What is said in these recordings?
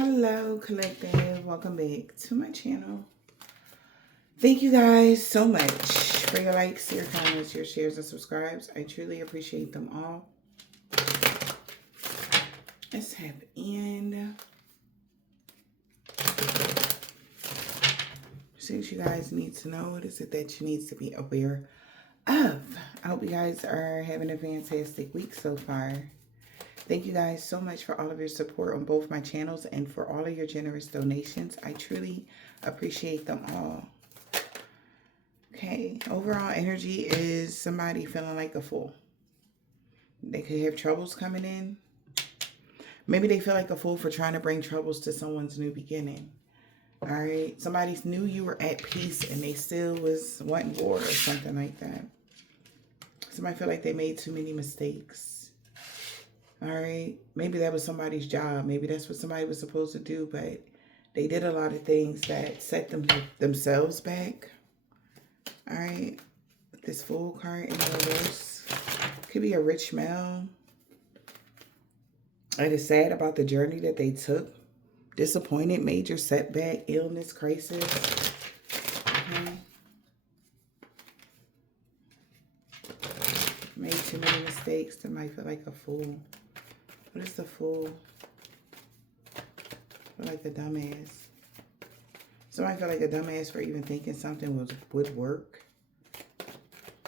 Hello, collective. Welcome back to my channel. Thank you guys so much for your likes, your comments, your shares, and subscribes. I truly appreciate them all. Let's tap in. Things you guys need to know. What is it that you need to be aware of? I hope you guys are having a fantastic week so far. Thank you guys so much for all of your support on both my channels and for all of your generous donations. I truly appreciate them all. Okay, overall energy is somebody feeling like a fool. They could have troubles coming in. Maybe they feel like a fool for trying to bring troubles to someone's new beginning. All right, somebody knew you were at peace and they still was wanting war or something like that. Somebody feel like they made too many mistakes. All right, maybe that was somebody's job. Maybe that's what somebody was supposed to do, but they did a lot of things that set themselves back. All right, this Fool card in reverse. Could be a rich male. And is sad about the journey that they took. Disappointed, major setback, illness, crisis. Okay. Made too many mistakes. They might feel like a fool. What is the Fool? Feel like a dumbass. Somebody feel like a dumbass for even thinking something would work.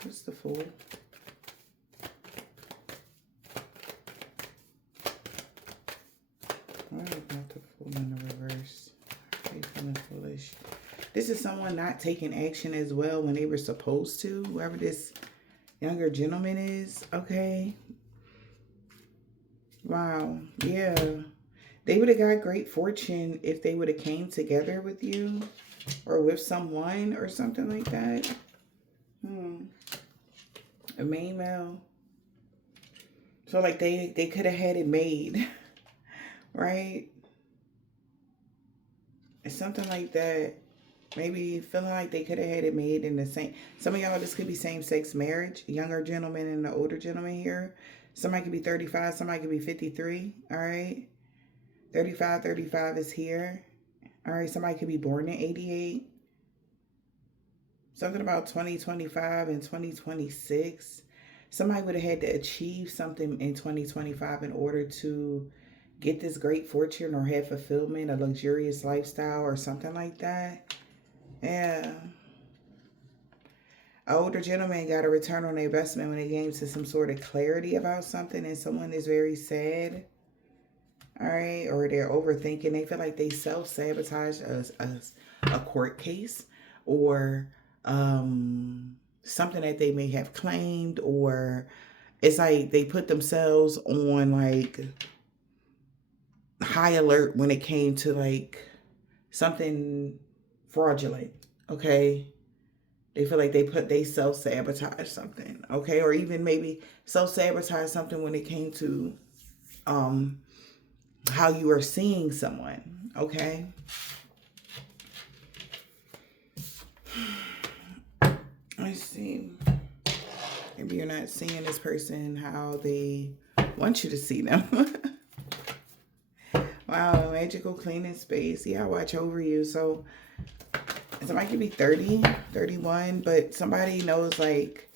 What's the Fool? What about the Fool in the reverse? They feeling foolish. This is someone not taking action as well when they were supposed to. Whoever this younger gentleman is. Okay. Wow. Yeah. They would have got great fortune if they would have came together with you or with someone or something like that. A main male. So like they could have had it made. Right? It's something like that. Maybe feeling like they could have had it made in the same. Some of y'all, this could be same-sex marriage. A younger gentleman and an older gentleman here. Somebody could be 35. Somebody could be 53. All right? 35 is here. All right? Somebody could be born in 88. Something about 2025 and 2026. Somebody would have had to achieve something in 2025 in order to get this great fortune or have fulfillment, a luxurious lifestyle or something like that. Yeah. An older gentleman got a return on their investment when it came to some sort of clarity about something, and someone is very sad. All right. Or they're overthinking. They feel like they self-sabotage a court case or something that they may have claimed, or it's like they put themselves on like high alert when it came to like something fraudulent. Okay. They feel like they self-sabotage something. Okay. Or even maybe self-sabotage something when it came to how you are seeing someone. Okay. Let's see. Maybe you're not seeing this person how they want you to see them. Wow, magical cleaning space. Yeah, I watch over you. So somebody could be 30, 31, but somebody knows like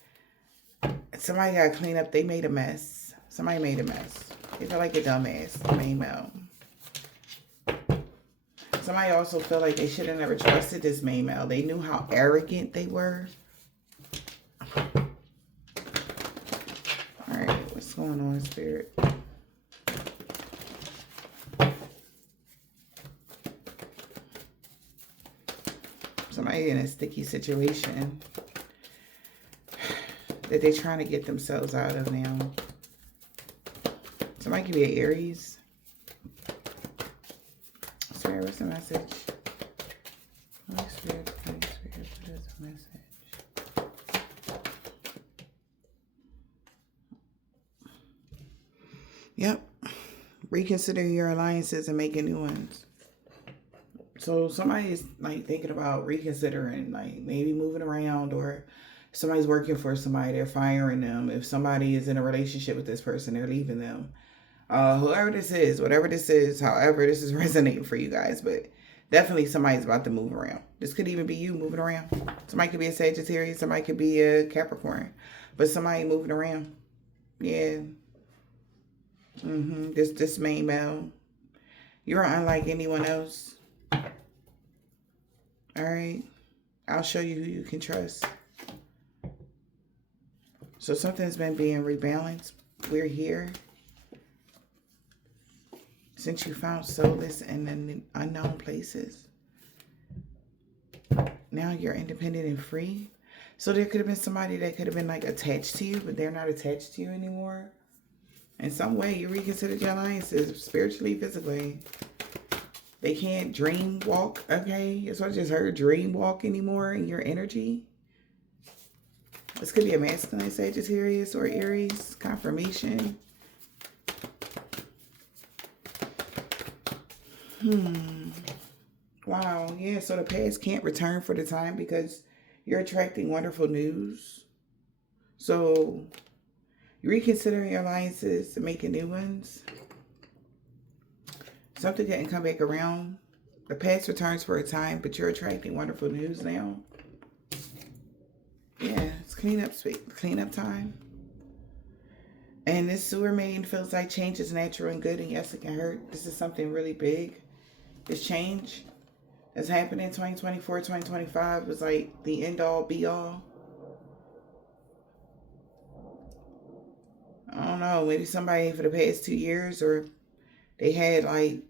somebody got to clean up. They made a mess. Somebody made a mess. They feel like a dumbass. Main male. Somebody also feel like they should have never trusted this main male. They knew how arrogant they were. All right, what's going on, Spirit? Somebody in a sticky situation that they're trying to get themselves out of now. Somebody could be an Aries. Spirit, what's the message? Holy Spirit, Holy Spirit, what is the message? Yep. Reconsider your alliances and making new ones. So somebody's like thinking about reconsidering, like maybe moving around, or somebody's working for somebody, they're firing them. If somebody is in a relationship with this person, they're leaving them. Whoever this is, whatever this is, however this is resonating for you guys, but definitely somebody's about to move around. This could even be you moving around. Somebody could be a Sagittarius, somebody could be a Capricorn, but somebody moving around. Yeah. This main male. You're unlike anyone else. All right. I'll show you who you can trust. So something's been being rebalanced. We're here. Since you found solace in the unknown places, now you're independent and free. So there could have been somebody that could have been like attached to you, but they're not attached to you anymore. In some way, you reconsidered your alliances, spiritually, physically. They can't dream walk, okay? That's what I just heard, dream walk anymore in your energy. This could be a masculine Sagittarius or Aries, confirmation. Wow, yeah, so the past can't return for the time because you're attracting wonderful news. So you're reconsidering your alliances and making new ones. Something didn't come back around. The past returns for a time, but you're attracting wonderful news now. Yeah, it's cleanup time. And this sewer maiden feels like change is natural and good, and yes, it can hurt. This is something really big. This change that's happened in 2024, 2025 was like the end all be all. I don't know, maybe somebody for the past 2 years, or they had like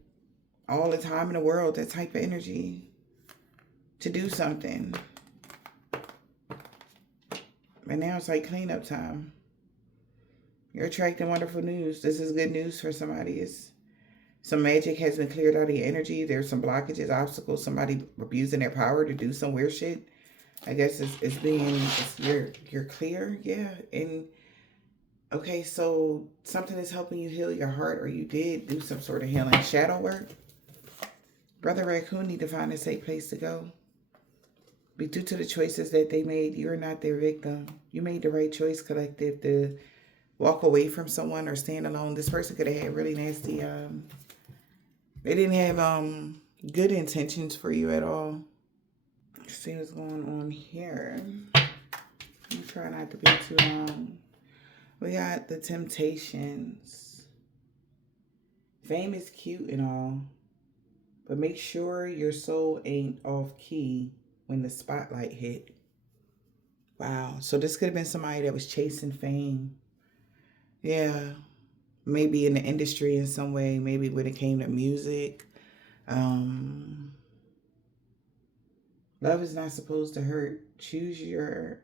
all the time in the world, that type of energy to do something. And now it's like cleanup time. You're attracting wonderful news. This is good news for somebody. Some magic has been cleared out of your energy. There's some blockages, obstacles, somebody abusing their power to do some weird shit. I guess you're clear. Yeah. And okay, so something is helping you heal your heart, or you did do some sort of healing. Shadow work. Brother Raccoon need to find a safe place to go. But due to the choices that they made, you're not their victim. You made the right choice, collective, to walk away from someone or stand alone. This person could have had really nasty, they didn't have good intentions for you at all. Let's see what's going on here. I'm trying not to be too long. We got the Temptations. Fame is cute and all, but make sure your soul ain't off key when the spotlight hit. Wow. So this could have been somebody that was chasing fame. Yeah. Maybe in the industry in some way. Maybe when it came to music. Love is not supposed to hurt. Choose you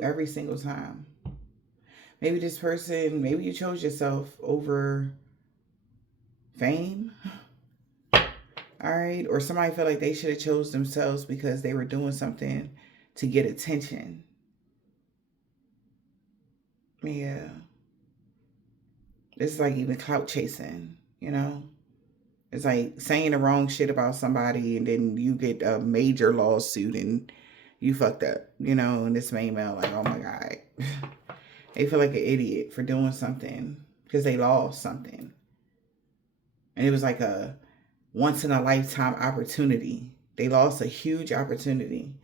every single time. Maybe this person, maybe you chose yourself over fame. All right. Or somebody felt like they should have chose themselves because they were doing something to get attention. Yeah. It's like even clout chasing, you know. It's like saying the wrong shit about somebody and then you get a major lawsuit and you fucked up, you know. And this main male like, oh my God. They feel like an idiot for doing something because they lost something. And it was like a once in a lifetime opportunity. They lost a huge opportunity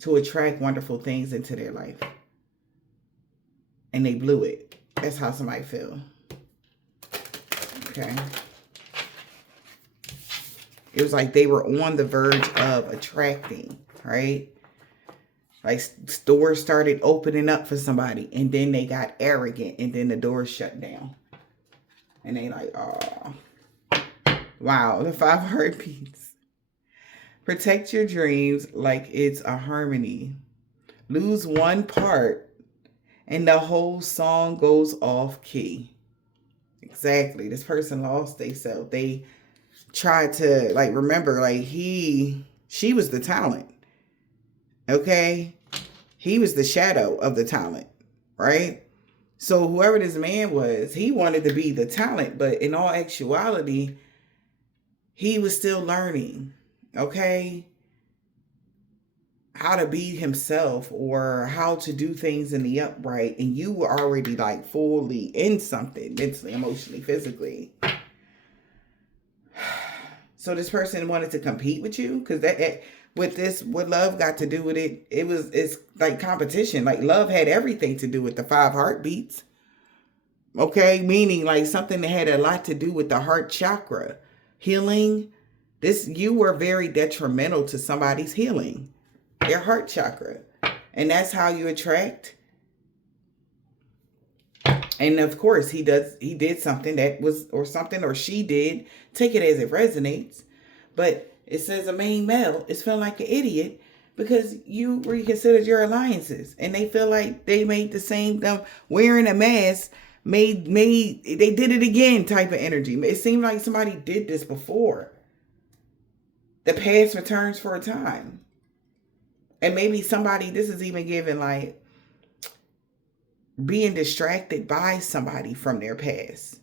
to attract wonderful things into their life. And they blew it. That's how somebody feel. Okay. It was like they were on the verge of attracting, right? Like doors started opening up for somebody and then they got arrogant and then the doors shut down. And they like, oh. Wow, the 5 heartbeats. Protect your dreams like it's a harmony. Lose one part and the whole song goes off key. Exactly. This person lost themselves. They tried to, like, remember, like, she was the talent. Okay? He was the shadow of the talent, right? So whoever this man was, he wanted to be the talent, but in all actuality, he was still learning. Okay? how to be himself or how to do things in the upright, and you were already like fully in something mentally, emotionally, physically. So this person wanted to compete with you, because what love got to do with it, it's like competition. Like love had everything to do with the 5 heartbeats. Okay, meaning like something that had a lot to do with the heart chakra healing. You were very detrimental to somebody's healing, their heart chakra, and that's how you attract. And of course, he did something that was, or something, or she did. Take it as it resonates. But it says a main male is feeling like an idiot because you reconsidered your alliances, and they feel like they made the same dumb wearing a mask. They did it again type of energy. It seemed like somebody did this before. The past returns for a time. And maybe somebody, this is even given like being distracted by somebody from their past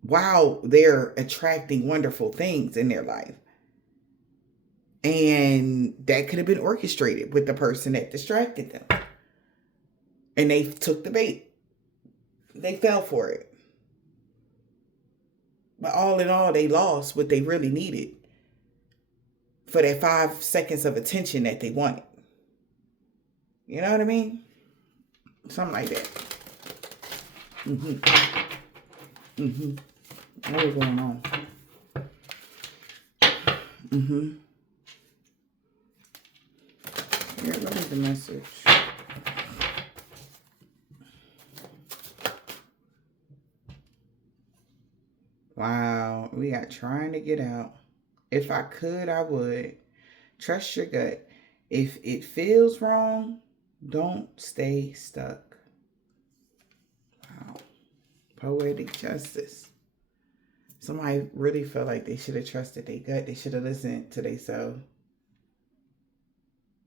while they're attracting wonderful things in their life. And that could have been orchestrated with the person that distracted them. And they took the bait. They fell for it. But all in all, they lost what they really needed for that 5 seconds of attention that they wanted. You know what I mean? Something like that. What is going on? Here, let me the message. Wow, we got trying to get out. If I could, I would. Trust your gut. If it feels wrong, don't stay stuck. Wow. Poetic justice. Somebody really felt like they should have trusted their gut. They should have listened to themselves.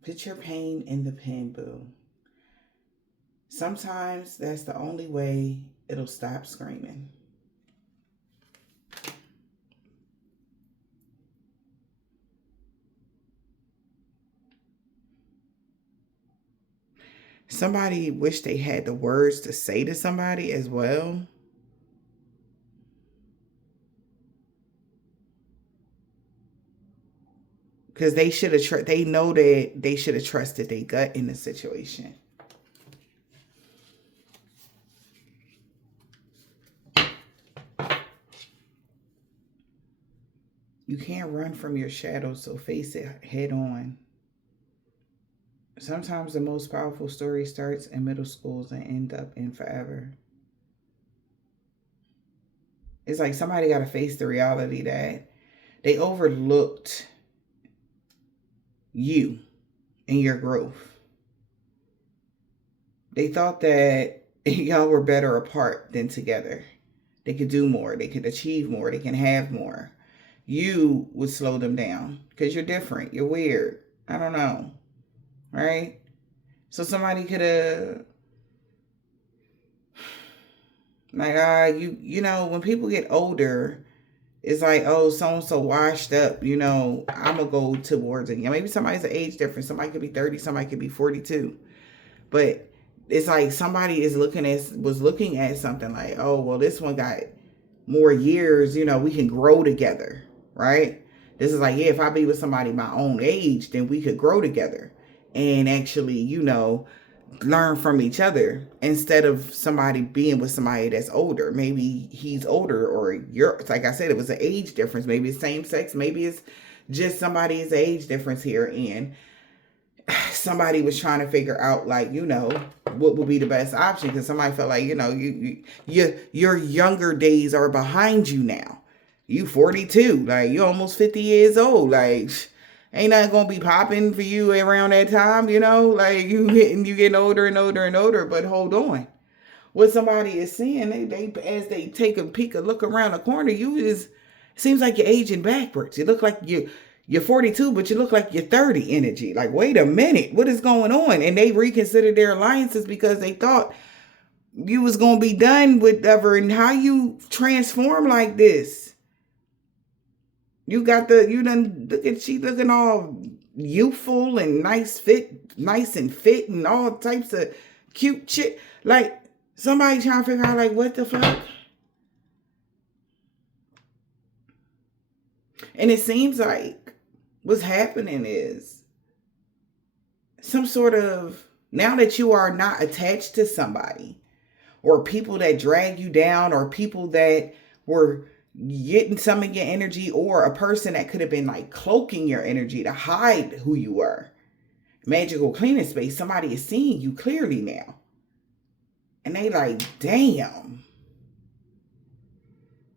Put your pain in the pen, boo. Sometimes that's the only way it'll stop screaming. Somebody wish they had the words to say to somebody as well. Because they should have, they know that they should have trusted their gut in the situation. You can't run from your shadow, so face it head on. Sometimes the most powerful story starts in middle schools and end up in forever. It's like somebody got to face the reality that they overlooked you and your growth. They thought that y'all were better apart than together. They could do more. They could achieve more. They can have more. You would slow them down because you're different. You're weird. I don't know. Right? So somebody could have, like, you know, when people get older, it's like, oh, so-and-so washed up, you know, I'm going to go towards it. You know, maybe somebody's an age difference. Somebody could be 30, somebody could be 42. But it's like somebody was looking at something like, oh, well, this one got more years, you know, we can grow together, right? This is like, yeah, if I be with somebody my own age, then we could grow together and actually, you know, learn from each other instead of somebody being with somebody that's older. Maybe he's older, or you're, like I said, it was an age difference. Maybe it's same sex. Maybe it's just somebody's age difference here. And somebody was trying to figure out, like, you know, what would be the best option, because somebody felt like, you know, your younger days are behind you now. You 42, like you almost 50 years old, like ain't nothing gonna be popping for you around that time, you know, like you getting older and older and older. But hold on, what somebody is seeing, they as they take a peek, a look around the corner, it seems like you're aging backwards. You look like you're 42, but you look like you're 30 energy. Like, wait a minute, what is going on? And they reconsidered their alliances because they thought you was going to be done with ever. And how you transform like this? You got she looking all youthful and nice and fit and all types of cute shit. Like, somebody trying to figure out, like, what the fuck? And it seems like what's happening is some sort of, now that you are not attached to somebody, or people that drag you down, or people that were getting some of your energy, or a person that could have been like cloaking your energy to hide who you were. Magical cleaning space, somebody is seeing you clearly now. And they like, damn.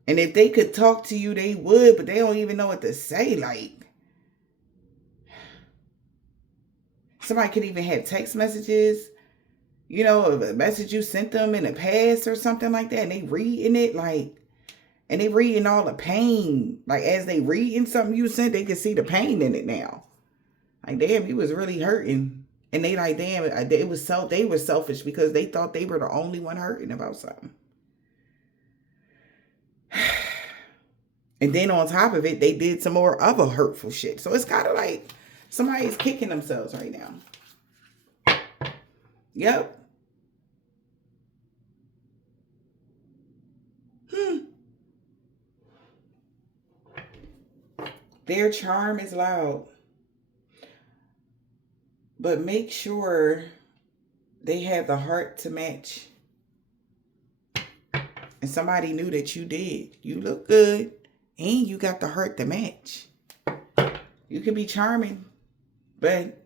And if they could talk to you, they would, but they don't even know what to say. Like, somebody could even have text messages, you know, a message you sent them in the past or something like that, and they reading it, like, and they reading all the pain. Like, as they reading something you sent, they can see the pain in it now. Like, damn, you was really hurting. And they like, damn, they were selfish because they thought they were the only one hurting about something. And then on top of it, they did some more other hurtful shit. So it's kind of like somebody's kicking themselves right now. Yep. Their charm is loud. But make sure they have the heart to match. And somebody knew that you did. You look good. And you got the heart to match. You can be charming. But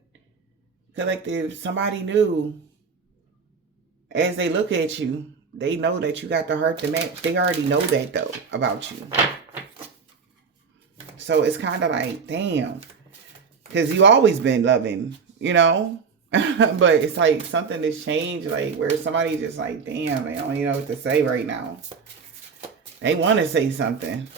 collective, somebody knew, as they look at you, they know that you got the heart to match. They already know that, though, about you. So it's kind of like, damn. Because you always been loving, you know? But it's like something that's changed, like where somebody just like, damn, they don't even know what to say right now. They want to say something.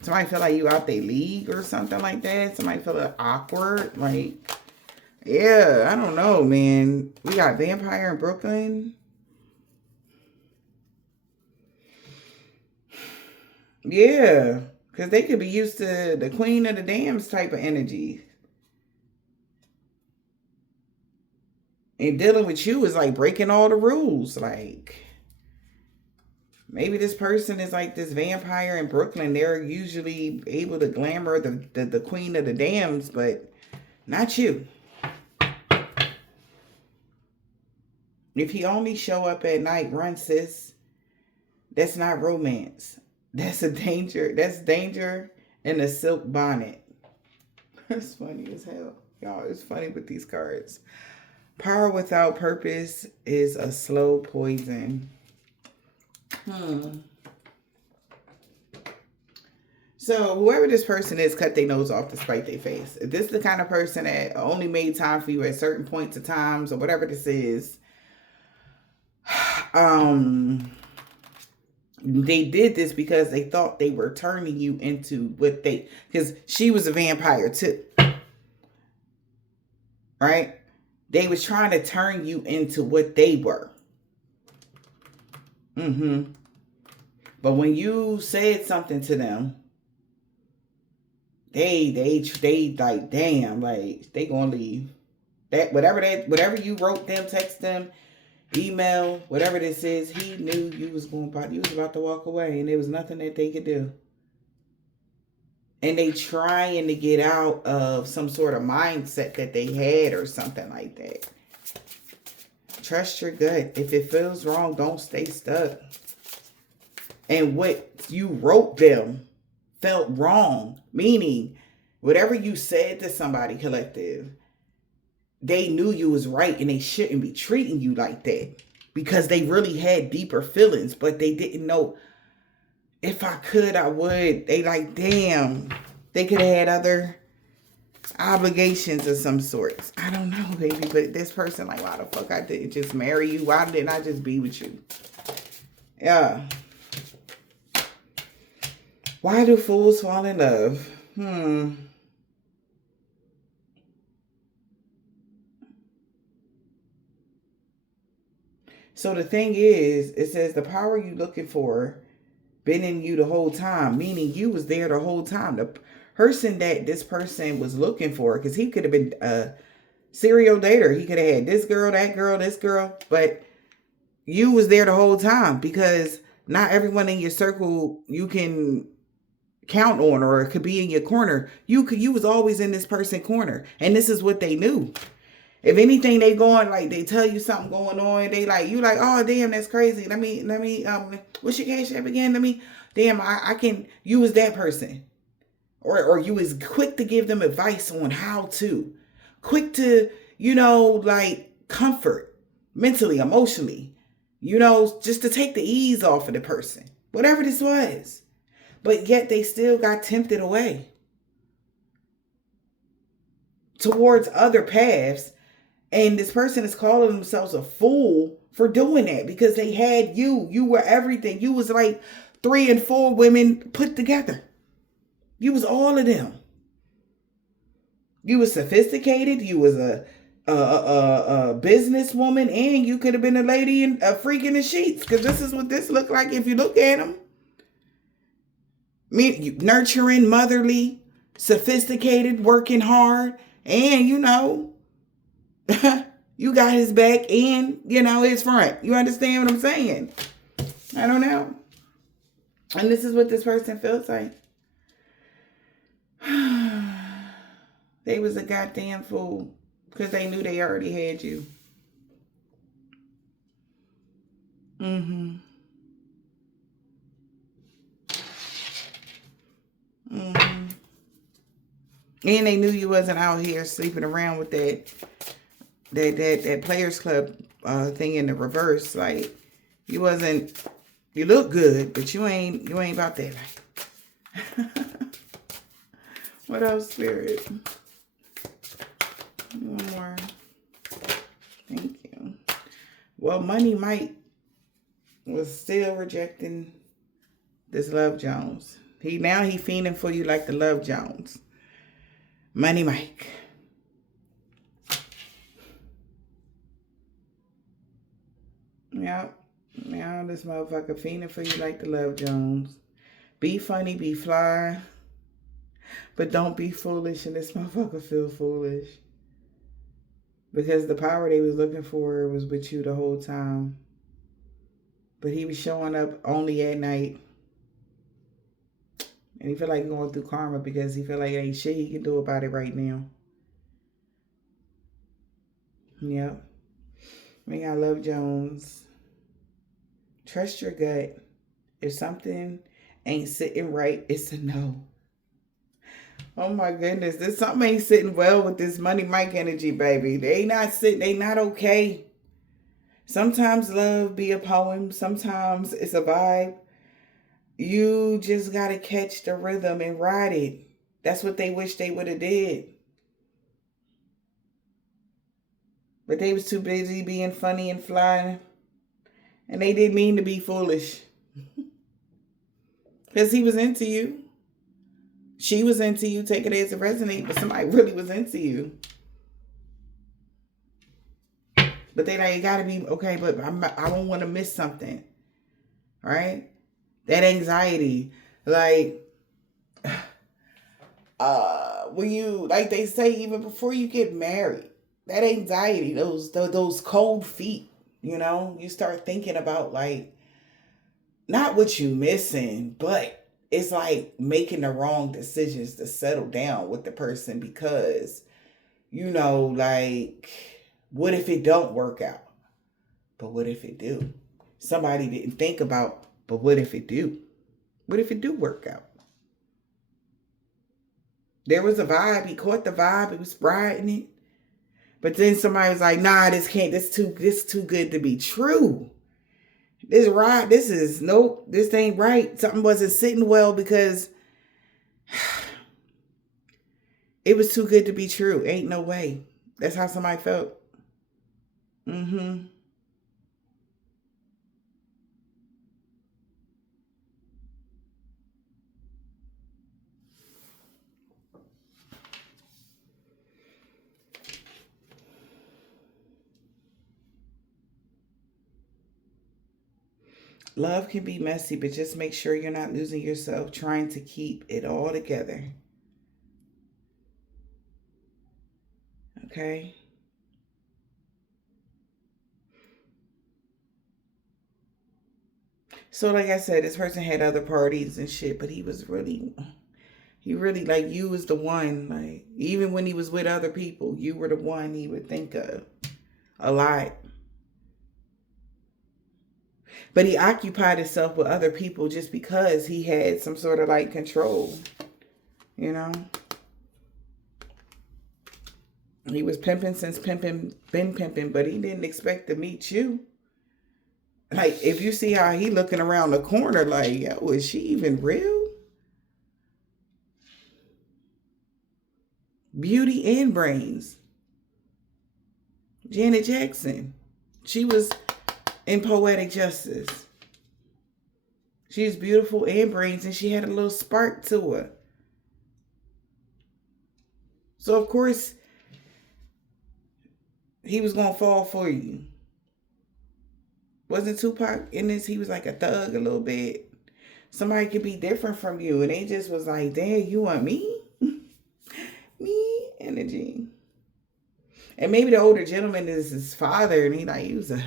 Somebody feel like you out their league or something like that. Somebody feel like awkward. Like, yeah, I don't know, man. We got Vampire in Brooklyn. Yeah, because they could be used to the Queen of the Dams type of energy. And dealing with you is like breaking all the rules. Like, maybe this person is like this vampire in Brooklyn. They're usually able to glamour the Queen of the Dams, but not you. If he only show up at night, run, sis. That's not romance. That's a danger. That's danger in a silk bonnet. That's funny as hell. Y'all, it's funny with these cards. Power without purpose is a slow poison. So whoever this person is, cut their nose off to spite their face. If this is the kind of person that only made time for you at certain points of times or whatever this is, they did this because they thought they were turning you into what they, because she was a vampire too, right? They was trying to turn you into what they were. But when you said something to them, they like, damn, like they gonna leave. That whatever you wrote them, text them, email, whatever this is, he knew you was about to walk away, and there was nothing that they could do. And they trying to get out of some sort of mindset that they had or something like that. Trust your gut. If it feels wrong, don't stay stuck. And what you wrote them felt wrong. Meaning, whatever you said to somebody, collective, they knew you was right and they shouldn't be treating you like that. Because they really had deeper feelings, but they didn't know. If I could, I would. They like, damn, they could have had other obligations of some sorts. I don't know, baby. But this person, like, why the fuck I didn't just marry you? Why didn't I just be with you? Yeah. Why do fools fall in love? So the thing is, it says the power you looking for been in you the whole time, meaning you was there the whole time. The person that this person was looking for, because he could have been a serial dater. He could have had this girl, that girl, this girl, but you was there the whole time, because not everyone in your circle you can count on, or it could be in your corner. You was always in this person's corner, and this is what they knew. If anything, they going, like, they tell you something going on, they like, you like, oh damn, that's crazy. Let me what's your cash app again? I can, you was that person. Or you was quick to give them advice on how to, quick to, like, comfort mentally, emotionally, just to take the ease off of the person, whatever this was. But yet they still got tempted away towards other paths. And this person is calling themselves a fool for doing that, because they had you. You were everything. You was like 3 and 4 women put together. You was all of them. You was sophisticated. You was a businesswoman, and you could have been a lady and a freak in the sheets, because this is what this looked like if you look at them. Nurturing, motherly, sophisticated, working hard, and you got his back and his front. You understand what I'm saying? I don't know. And this is what this person feels like. They was a goddamn fool, because they knew they already had you. And they knew you wasn't out here sleeping around with that Players Club thing in the reverse. Like, you look good, but you ain't about that life. What else, Spirit? One more. Thank you. Well, Money Mike was still rejecting this Love Jones. He fiending for you like the Love Jones. Money Mike. Yep. Now this motherfucker fiending for you like the Love Jones. Be funny, be fly. But don't be foolish, and this motherfucker feel foolish. Because the power they was looking for was with you the whole time. But he was showing up only at night. And he feel like going through karma, because he feel like ain't shit he can do about it right now. Yep. We got Love Jones. Trust your gut. If something ain't sitting right, it's a no. Oh my goodness. This something ain't sitting well with this Money Mike energy, baby. They not okay. Sometimes love be a poem. Sometimes it's a vibe. You just gotta catch the rhythm and ride it. That's what they wish they would have did. But they was too busy being funny and flying. And they didn't mean to be foolish. Because he was into you. She was into you. Take it as it resonate. But somebody really was into you. But they like, it gotta be, okay, but I don't want to miss something. Right? That anxiety. Like, when you, like they say, even before you get married, that anxiety, those cold feet, you start thinking about, like, not what you missing, but it's like making the wrong decisions to settle down with the person, because, like, what if it don't work out? But what if it do? Somebody didn't think about, but what if it do? What if it do work out? There was a vibe. He caught the vibe. He was riding it. But then somebody was like, nah, this too good to be true. This ain't right. Something wasn't sitting well, because it was too good to be true. Ain't no way. That's how somebody felt. Love can be messy, but just make sure you're not losing yourself trying to keep it all together. Okay. So like I said, this person had other parties and shit, but he really, like, you was the one, like, even when he was with other people, you were the one he would think of a lot. But he occupied himself with other people just because he had some sort of like control, you know? He was pimping since pimping, been pimping, but he didn't expect to meet you. Like, if you see how he looking around the corner, like, yo, is she even real? Beauty and brains. Janet Jackson. She was in Poetic Justice. She's beautiful and brains, and she had a little spark to her. So, of course, he was going to fall for you. Wasn't Tupac in this? He was like a thug a little bit. Somebody could be different from you, and they just was like, damn, you want me? Me energy. And maybe the older gentleman is his father, and he was a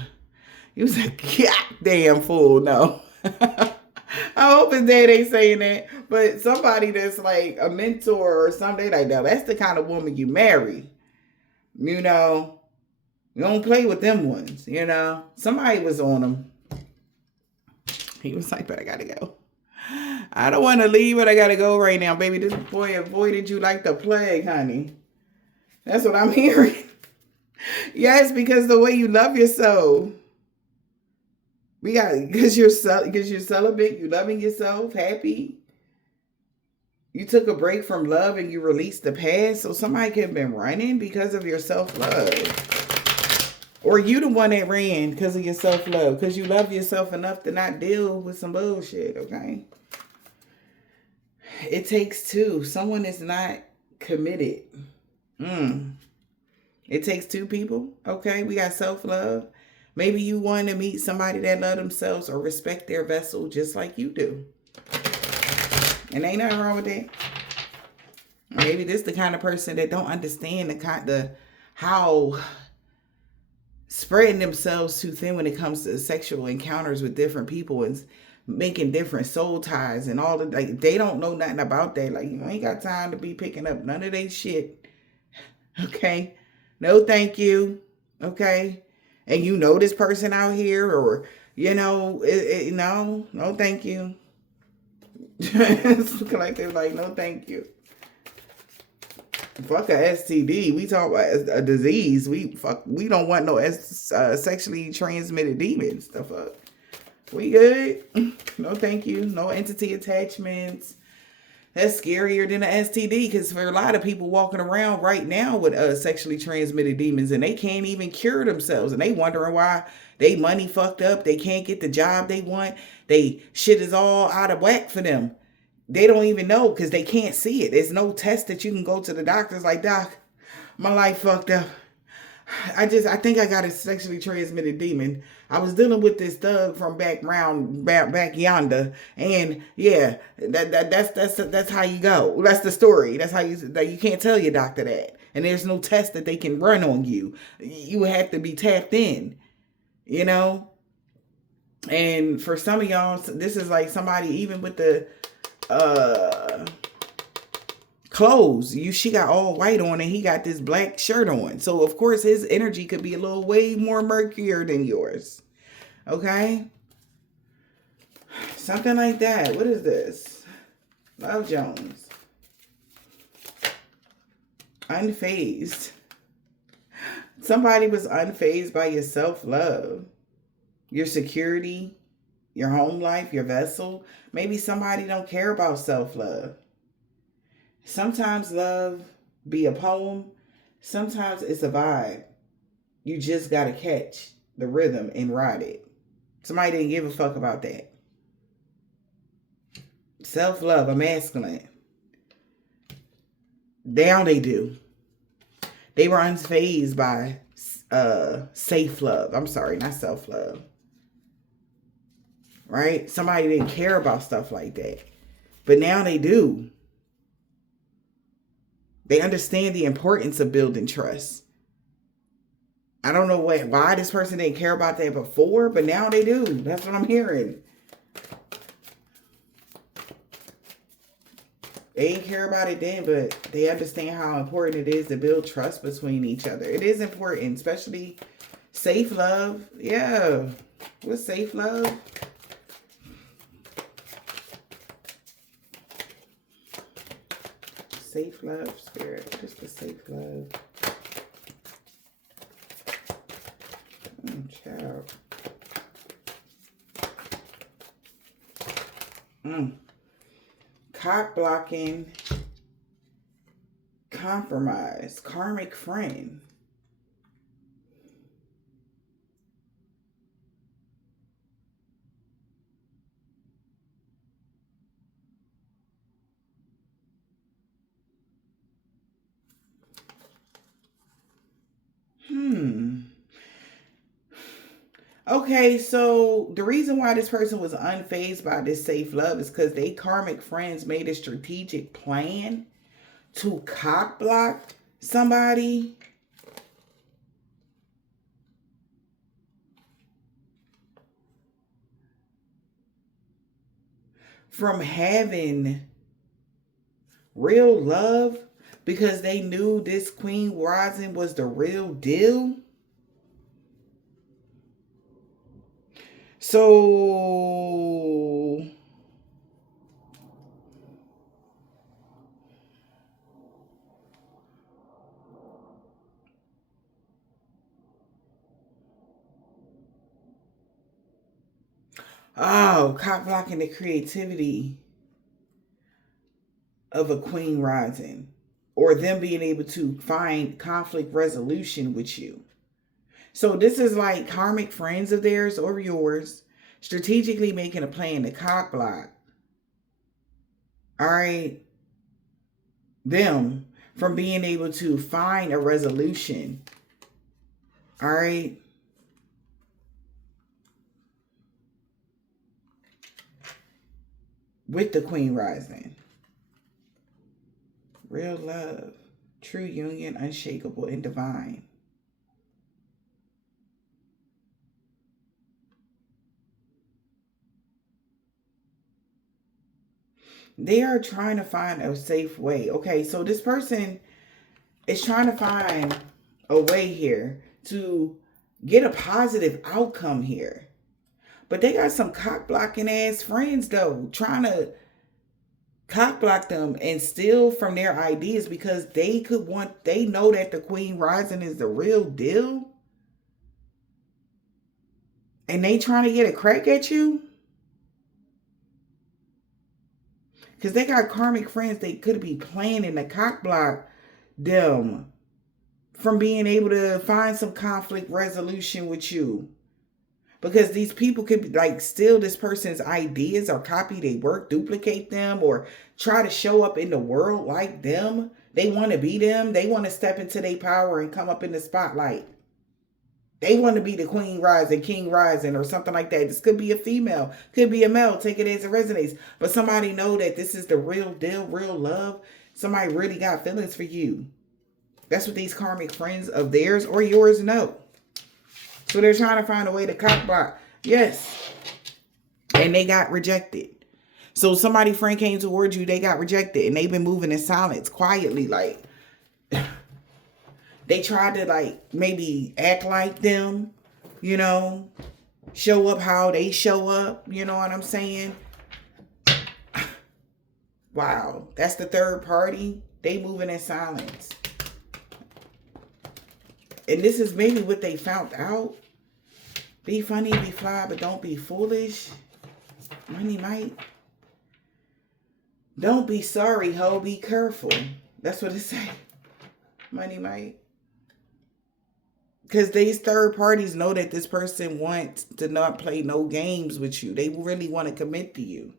goddamn fool. No. I hope his dad ain't saying that. But somebody that's like a mentor or something like that, that's the kind of woman you marry. You know, you don't play with them ones, you know. Somebody was on him. He was like, but I gotta go. I don't want to leave, but I gotta go right now, baby. This boy avoided you like the plague, honey. That's what I'm hearing. Yes, because the way you love yourself. Because you're celibate, you loving yourself, happy. You took a break from love and you released the past. So somebody could have been running because of your self-love. Or you the one that ran because of your self-love. Because you love yourself enough to not deal with some bullshit, okay? It takes two. Someone is not committed. It takes two people, okay? We got self-love. Maybe you want to meet somebody that love themselves or respect their vessel just like you do. And ain't nothing wrong with that. Maybe this the kind of person that don't understand how spreading themselves too thin when it comes to sexual encounters with different people and making different soul ties and all the, like, they don't know nothing about that. Like, you ain't got time to be picking up none of that shit. Okay? No, thank you. Okay? And you know this person out here, or, you know, no, thank you. It's looking like they're like, no, thank you. Fuck a STD. We talk about a disease. We don't want no sexually transmitted demons. The fuck? We good? No, thank you. No entity attachments. That's scarier than an STD, because for a lot of people walking around right now with sexually transmitted demons, and they can't even cure themselves, and they wondering why they money fucked up, they can't get the job they want, they shit is all out of whack for them. They don't even know because they can't see it. There's no test that you can go to the doctors like, doc, my life fucked up. I think I got a sexually transmitted demon. I was dealing with this thug from back yonder, and yeah, that's how you go. That's the story. That's how you can't tell your doctor that, and there's no test that they can run on you. You have to be tapped in, you know. And for some of y'all, this is like somebody even with the clothes. She got all white on and he got this black shirt on. So of course his energy could be a little way more murkier than yours. Okay? Something like that. What is this? Love Jones. Unfazed. Somebody was unfazed by your self-love, your security, your home life, your vessel. Maybe somebody don't care about self-love. Sometimes love be a poem. Sometimes it's a vibe. You just got to catch the rhythm and ride it. Somebody didn't give a fuck about that. Self-love, a masculine. Now they do. They were unfazed by safe love. I'm sorry, not self-love. Right? Somebody didn't care about stuff like that. But now they do. They understand the importance of building trust. I don't know why this person didn't care about that before, but now they do. That's what I'm hearing. They didn't care about it then, but they understand how important it is to build trust between each other. It is important, especially safe love. Yeah. What's safe love? Safe love, spirit. What is the safe love? Child. Cock blocking, compromise, karmic friend. Okay, so the reason why this person was unfazed by this safe love is because they karmic friends made a strategic plan to cock block somebody. From having real love because they knew this Queen Rising was the real deal. So cock blocking the creativity of a Queen Rising, or them being able to find conflict resolution with you. So this is like karmic friends of theirs or yours strategically making a plan to cock block. All right. Them from being able to find a resolution. All right. With the Queen Rising. Real love. True union, unshakable and divine. They are trying to find a safe way. Okay, so this person is trying to find a way here to get a positive outcome here. But they got some cock blocking ass friends though, trying to cock block them and steal from their ideas because they know that the Queen Rising is the real deal. And they trying to get a crack at you. Because they got karmic friends they could be planning to cock block them from being able to find some conflict resolution with you. Because these people could be like steal this person's ideas or copy their work, duplicate them, or try to show up in the world like them. They want to be them. They want to step into their power and come up in the spotlight. They want to be the Queen Rising, King Rising, or something like that. This could be a female, could be a male. Take it as it resonates. But somebody know that this is the real deal, real love. Somebody really got feelings for you. That's what these karmic friends of theirs or yours know. So they're trying to find a way to cock block. Yes. And they got rejected. So somebody friend came towards you, they got rejected. And they've been moving in silence, quietly, like... They tried to like maybe act like them, you know, show up how they show up. You know what I'm saying? Wow. That's the third party. They moving in silence. And this is maybe what they found out. Be funny, be fly, but don't be foolish. Money might. Don't be sorry, ho. Be careful. That's what it say. Money might. Because these third parties know that this person wants to not play no games with you. They really want to commit to you.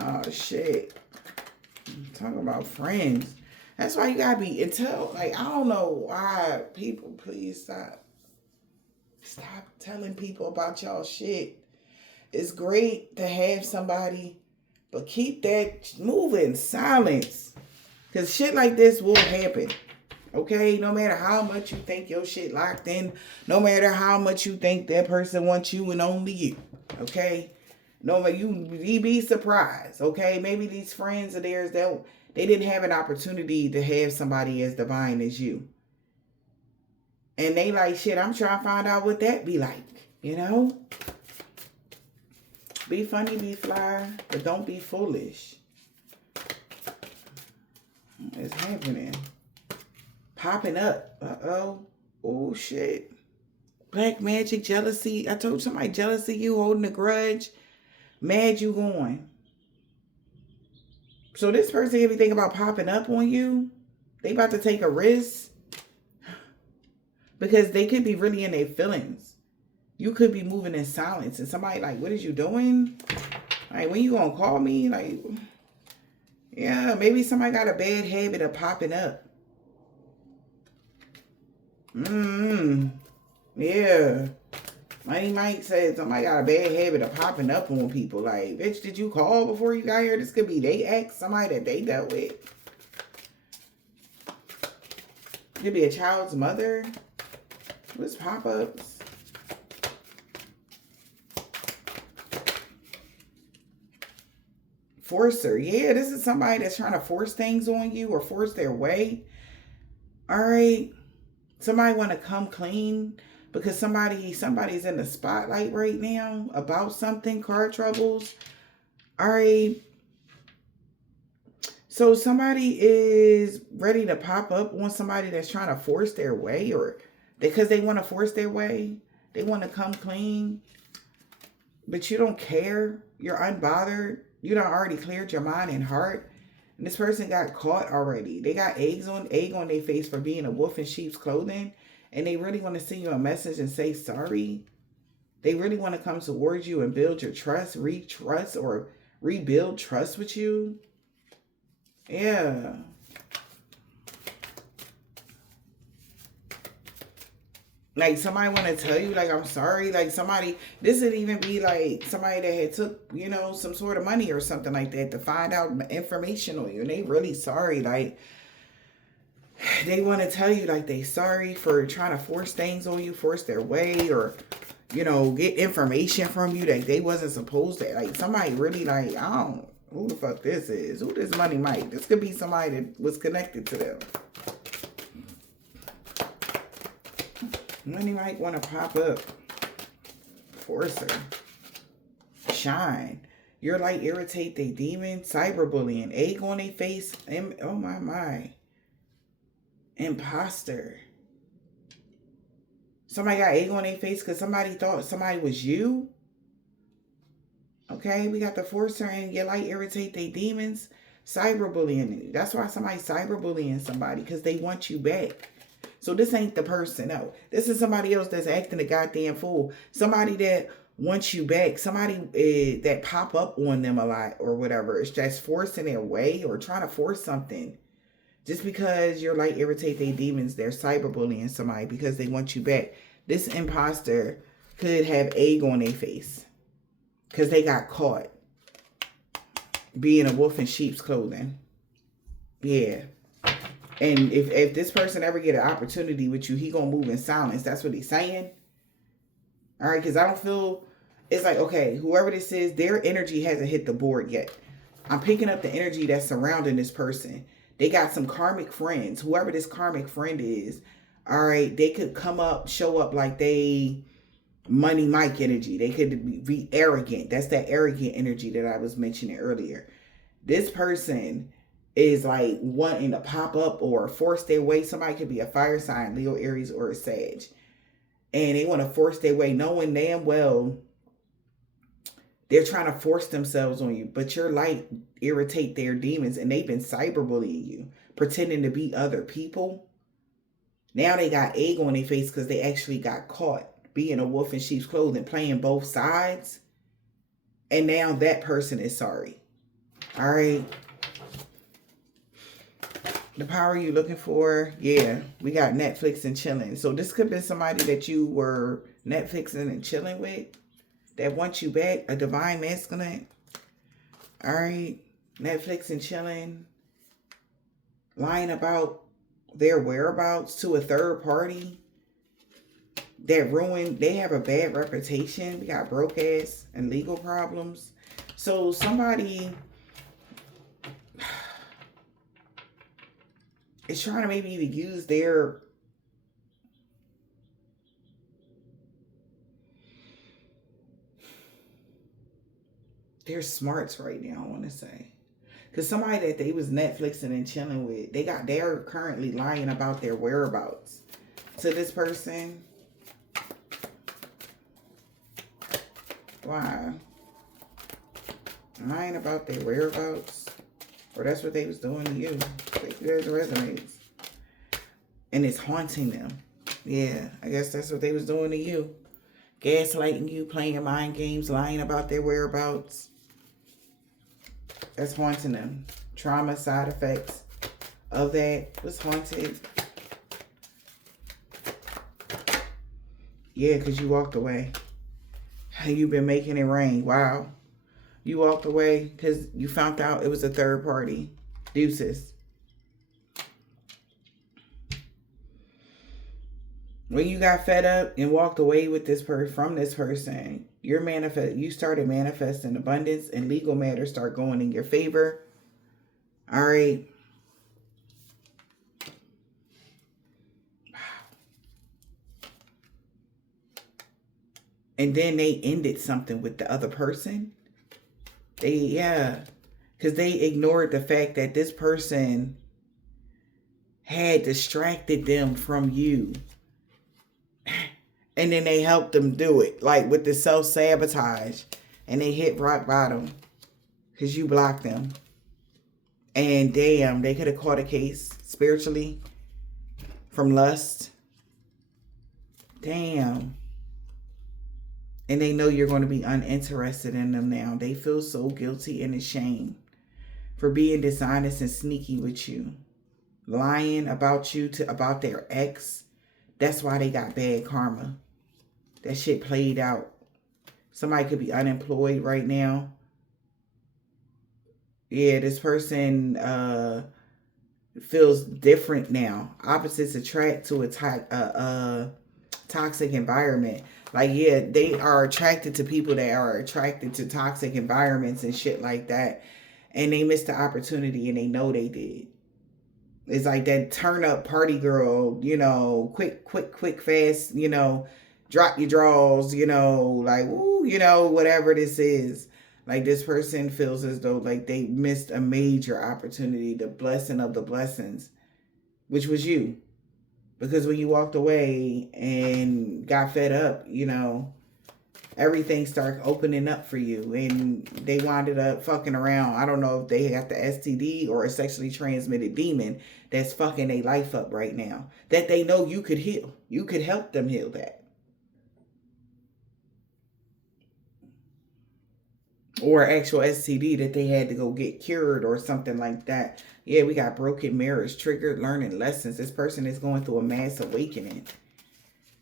Oh, shit. I'm talking about friends. That's why you got to be until, like, I don't know why people, please stop. Stop telling people about y'all shit. It's great to have somebody, but keep that moving, silence. Because shit like this will happen. Okay, no matter how much you think your shit locked in, no matter how much you think that person wants you and only you. Okay, no, you be surprised. Okay, maybe these friends of theirs that they didn't have an opportunity to have somebody as divine as you, and they like shit. I'm trying to find out what that be like. You know, be funny, be fly, but don't be foolish. It's happening. Popping up. Uh-oh. Oh, shit. Black magic, jealousy. I told somebody jealousy, you holding a grudge. Mad you going. So this person, if you think about popping up on you, they about to take a risk. Because they could be really in their feelings. You could be moving in silence. And somebody like, what is you doing? Like, when you gonna call me? Like, yeah, maybe somebody got a bad habit of popping up. Yeah. Money Mike said somebody got a bad habit of popping up on people. Like, bitch, did you call before you got here? This could be they ex, somebody that they dealt with. Could be a child's mother. What's pop-ups? Forcer. Yeah, this is somebody that's trying to force things on you or force their way. All right. Somebody want to come clean because somebody's in the spotlight right now about something, car troubles. All right. So somebody is ready to pop up on somebody that's trying to force their way, or because they want to force their way. They want to come clean, but you don't care. You're unbothered. You done already cleared your mind and heart. And this person got caught already. They got egg on their face for being a wolf in sheep's clothing. And they really want to send you a message and say sorry. They really want to come towards you and build your trust, re-trust, or rebuild trust with you. Yeah. Like, somebody want to tell you, like, I'm sorry. Like, somebody, this would even be like somebody that had took, you know, some sort of money or something like that to find out information on you. And they really sorry. Like, they want to tell you, like, they sorry for trying to force things on you, force their way, or, you know, get information from you that they wasn't supposed to. Like, somebody really, like, I don't, who the fuck this is? Who this Money Mike? This could be somebody that was connected to them. Money Mike want to pop up. Forcer. Shine. Your light irritate they demon. Cyberbullying. Egg on their face. Oh my. Imposter. Somebody got egg on their face because somebody thought somebody was you. Okay, we got the Forcer and your light irritate they demons. Cyberbullying. That's why somebody's cyberbullying somebody, because they want you back. So this ain't the person. No, this is somebody else that's acting a goddamn fool. Somebody that wants you back. Somebody that pop up on them a lot or whatever. It's just forcing their way or trying to force something. Just because your light irritate their demons, they're cyberbullying somebody because they want you back. This imposter could have egg on their face because they got caught being a wolf in sheep's clothing. Yeah. And if this person ever get an opportunity with you, he gonna move in silence. That's what he's saying. All right, because I don't feel, it's like, okay, whoever this is, their energy hasn't hit the board yet. I'm picking up the energy that's surrounding this person. They got some karmic friends. Whoever this karmic friend is, all right, they could come up, show up like they Money Mike energy. They could be arrogant. That's that arrogant energy that I was mentioning earlier. This person is like wanting to pop up or force their way. Somebody could be a fire sign, Leo, Aries, or a Sag. And they want to force their way, knowing damn well they're trying to force themselves on you. But your light irritate their demons, and they've been cyberbullying you, pretending to be other people. Now they got egg on their face because they actually got caught being a wolf in sheep's clothing, playing both sides. And now that person is sorry. All right. The power you looking for, yeah, we got Netflix and chilling. So this could be somebody that you were Netflixing and chilling with that wants you back, a divine masculine. All right, Netflix and chilling, lying about their whereabouts to a third party that ruined, they have a bad reputation. We got broke ass and legal problems. So somebody is trying to maybe even use their smarts right now, I want to say. Because somebody that they was Netflixing and chilling with, they're currently lying about their whereabouts to this person. Why? Lying about their whereabouts? Or that's what they was doing to you. There's resonates. And it's haunting them. Yeah, I guess that's what they was doing to you. Gaslighting you, playing mind games, lying about their whereabouts. That's haunting them. Trauma side effects of that was haunted. Yeah, because you walked away. You've been making it rain. Wow. You walked away because you found out it was a third party. Deuces. When you got fed up and walked away with this from this person, you started manifesting abundance and legal matters start going in your favor. All right. And then they ended something with the other person. Because they ignored the fact that this person had distracted them from you. And then they helped them do it, like with the self-sabotage. And they hit rock bottom because you blocked them. And damn, they could have caught a case spiritually from lust. Damn. And they know you're going to be uninterested in them now. They feel so guilty and ashamed for being dishonest and sneaky with you. Lying about you about their ex. That's why they got bad karma. That shit played out. Somebody could be unemployed right now. Yeah, this person feels different now. Opposites attract to a toxic environment. Like, yeah, they are attracted to people that are attracted to toxic environments and shit like that. And they missed the opportunity and they know they did. It's like that turn up party girl, you know, quick, fast, you know, drop your drawers, you know, like, ooh, you know, whatever this is. Like, this person feels as though like they missed a major opportunity, the blessing of the blessings, which was you. Because when you walked away and got fed up, you know, everything started opening up for you. And they winded up fucking around. I don't know if they got the STD or a sexually transmitted demon that's fucking their life up right now. That they know you could heal. You could help them heal that. Or actual STD that they had to go get cured or something like that. Yeah, we got broken mirrors, triggered learning lessons. This person is going through a mass awakening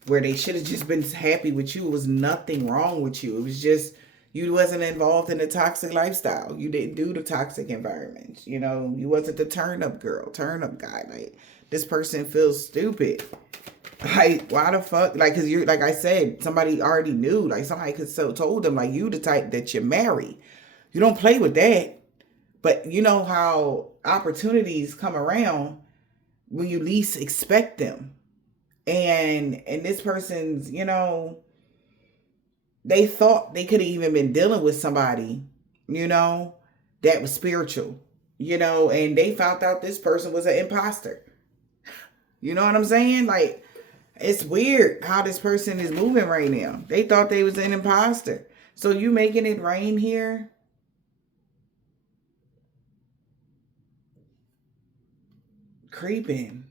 where they should have just been happy with you. It was nothing wrong with you. It was just you wasn't involved in the toxic lifestyle. You didn't do the toxic environment. You know, you wasn't the turn up girl, turn up guy. Like, this person feels stupid. Like, why the fuck? Like, because you're, like I said, somebody already knew. Like, somebody could so told them, like, you the type that you marry. You don't play with that. But you know how opportunities come around when you least expect them. And this person's, you know, they thought they could have even been dealing with somebody, you know, that was spiritual, you know, and they found out this person was an imposter. You know what I'm saying? Like, it's weird how this person is moving right now. They thought they was an imposter. So you making it rain here? Creeping.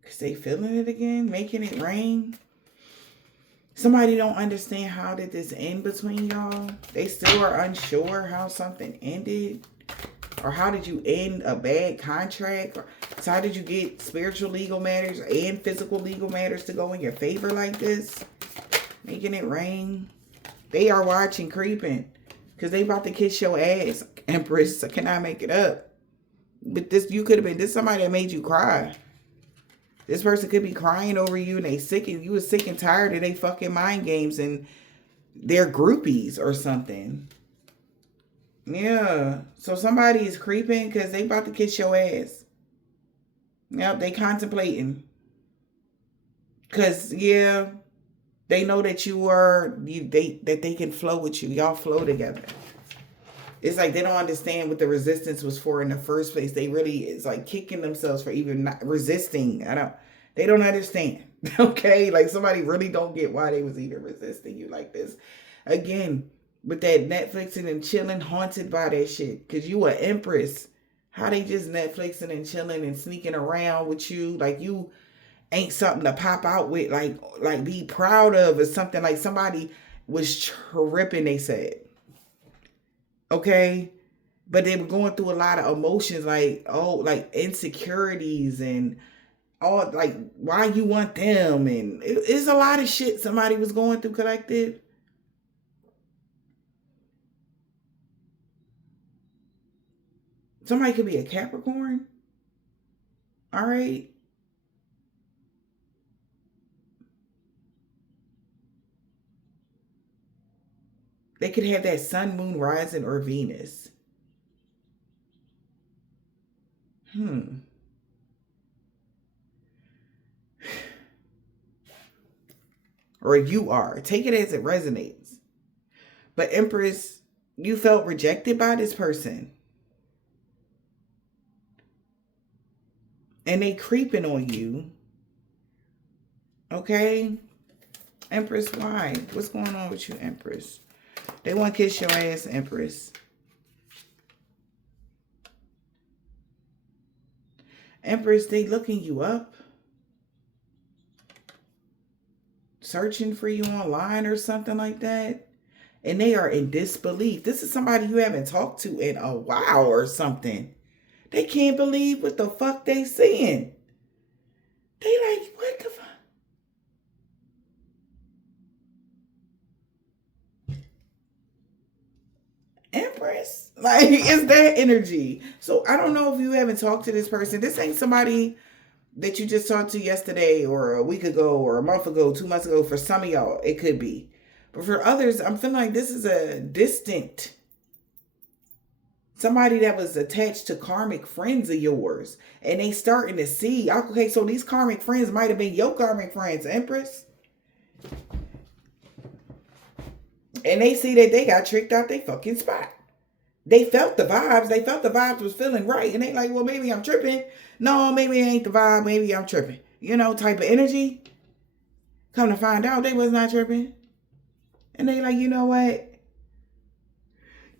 Because they feeling it again? Making it rain? Somebody don't understand how did this end between y'all? They still are unsure how something ended. Or how did you end a bad contract? Or so how did you get spiritual legal matters and physical legal matters to go in your favor like this? Making it rain. They are watching creeping. Because they about to kiss your ass, Empress. So can I make it up? But this, you could have been, this somebody that made you cry. This person could be crying over you and they sick and you was sick and tired of they fucking mind games and they're groupies or something. Yeah. So somebody is creeping because they about to kiss your ass. Yep, they contemplating. Because, yeah, they know that that they can flow with you. Y'all flow together. It's like they don't understand what the resistance was for in the first place. They really, it's like kicking themselves for even not resisting. They don't understand. Okay? Like somebody really don't get why they was even resisting you like this. Again, with that Netflixing and chilling, haunted by that shit. Because you an empress. How they just Netflixing and chilling and sneaking around with you. Like you ain't something to pop out with. Like be proud of or something. Like somebody was tripping, they said. Okay? But they were going through a lot of emotions. Like insecurities and all. Like why you want them. And it's a lot of shit somebody was going through, collective. Somebody could be a Capricorn. All right. They could have that sun, moon, rising, or Venus. Or you are. Take it as it resonates. But Empress, you felt rejected by this person. And they creeping on you. Okay? Empress, why? What's going on with you, Empress? They want to kiss your ass, Empress. Empress, they looking you up. Searching for you online or something like that. And they are in disbelief. This is somebody you haven't talked to in a while or something. They can't believe what the fuck they seeing. They like, what the fuck? Empress? Like, it's that energy. So I don't know if you haven't talked to this person. This ain't somebody that you just talked to yesterday or a week ago or a month ago, 2 months ago. For some of y'all, it could be. But for others, I'm feeling like this is a distant, somebody that was attached to karmic friends of yours. And they starting to see, okay, so these karmic friends might have been your karmic friends, Empress. And they see that they got tricked out their fucking spot. They felt the vibes. They felt the vibes was feeling right. And they like, well, maybe I'm tripping. No, maybe it ain't the vibe. Maybe I'm tripping. You know, type of energy. Come to find out, they was not tripping. And they like, you know what?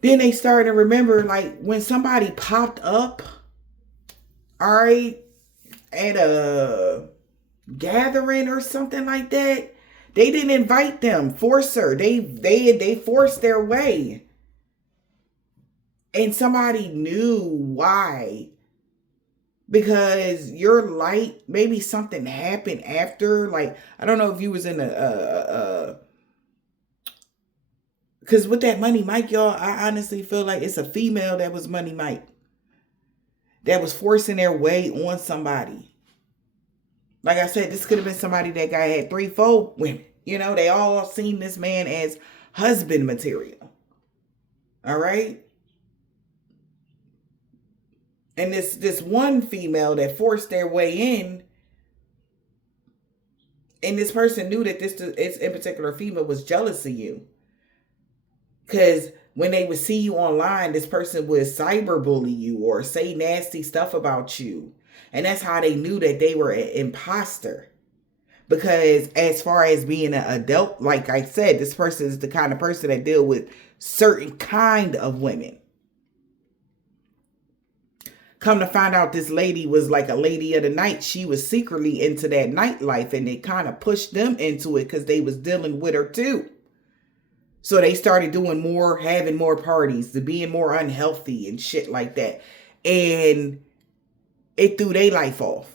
Then they started to remember, like, when somebody popped up, all right, at a gathering or something like that, they didn't invite them, force her. They forced their way. And somebody knew why. Because your light, maybe something happened after. Like, I don't know if you was in because with that Money Mike, y'all, I honestly feel like it's a female that was Money Mike. That was forcing their way on somebody. Like I said, this could have been somebody that guy had 3, 4 women. You know, they all seen this man as husband material. All right? And this one female that forced their way in, and this person knew that this in particular female was jealous of you. Because when they would see you online, this person would cyberbully you or say nasty stuff about you. And that's how they knew that they were an imposter. Because as far as being an adult, like I said, this person is the kind of person that deal with certain kind of women. Come to find out, this lady was like a lady of the night. She was secretly into that nightlife, and they kind of pushed them into it because they was dealing with her too. So they started doing more, having more parties, to being more unhealthy and shit like that. And it threw their life off.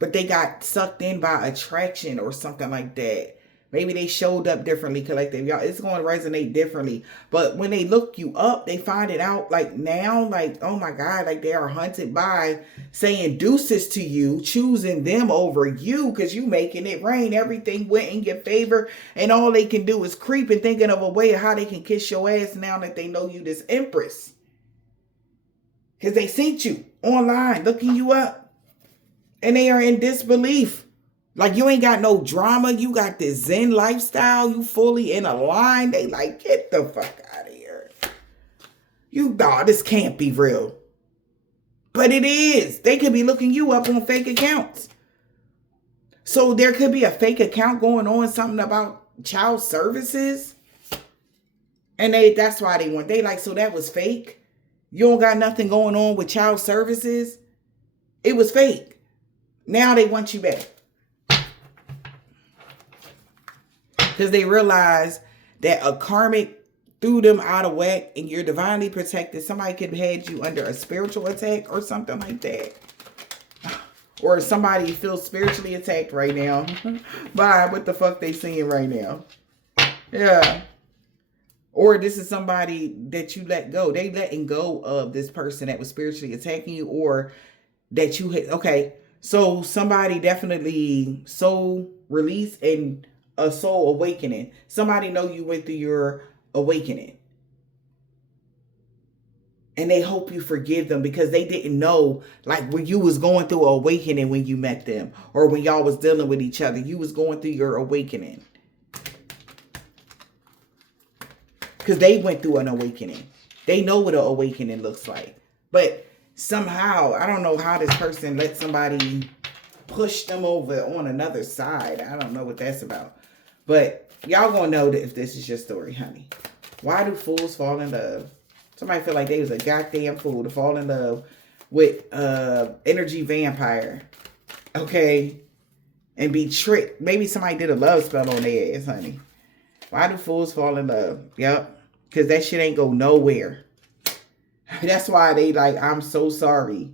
But they got sucked in by attraction or something like that. Maybe they showed up differently, collective. Y'all, it's going to resonate differently. But when they look you up, they find it out like now, like, oh my God, like they are hunted by saying deuces to you, choosing them over you because you making it rain. Everything went in your favor. And all they can do is creep and thinking of a way of how they can kiss your ass now that they know you this empress. Because they seen you online, looking you up. And they are in disbelief. Like you ain't got no drama. You got this Zen lifestyle. You fully in a line. They like, get the fuck out of here. This can't be real. But it is. They could be looking you up on fake accounts. So there could be a fake account going on, something about child services. And that's why they want. They like, so that was fake. You don't got nothing going on with child services. It was fake. Now they want you back. Because they realize that a karmic threw them out of whack and you're divinely protected. Somebody could have had you under a spiritual attack or something like that. Or somebody feels spiritually attacked right now by what the fuck they seeing right now. Yeah. Or this is somebody that you let go. They letting go of this person that was spiritually attacking you, or that you hit. Okay. So somebody definitely soul release and a soul awakening. Somebody know you went through your awakening. And they hope you forgive them because they didn't know, like, when you was going through an awakening when you met them, or when y'all was dealing with each other, you was going through your awakening. Because they went through an awakening. They know what an awakening looks like. But somehow, I don't know how this person let somebody push them over on another side. I don't know what that's about. But y'all gonna know that if this is your story, honey. Why do fools fall in love? Somebody feel like they was a goddamn fool to fall in love with energy vampire. Okay? And be tricked. Maybe somebody did a love spell on their ass, honey. Why do fools fall in love? Yep. Because that shit ain't go nowhere. That's why they like, I'm so sorry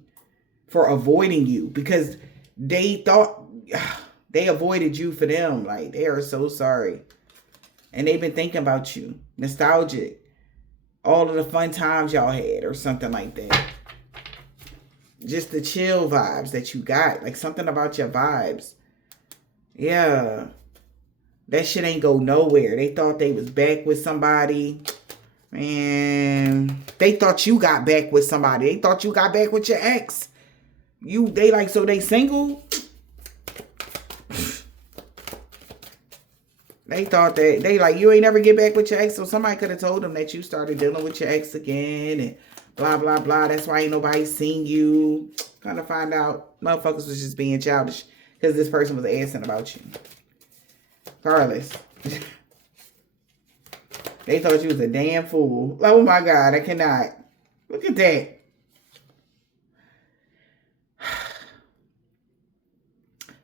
for avoiding you. Because they thought they avoided you for them. Like, they are so sorry. And they've been thinking about you. Nostalgic. All of the fun times y'all had or something like that. Just the chill vibes that you got. Like something about your vibes. Yeah. That shit ain't go nowhere. They thought they was back with somebody. Man. They thought you got back with somebody. They thought you got back with your ex. They like, so they single? They thought that, they like, you ain't never get back with your ex. So somebody could have told them that you started dealing with your ex again. And blah, blah, blah. That's why ain't nobody seen you. Kind of find out motherfuckers was just being childish. Because this person was asking about you. Regardless. They thought you was a damn fool. Oh my God, I cannot. Look at that.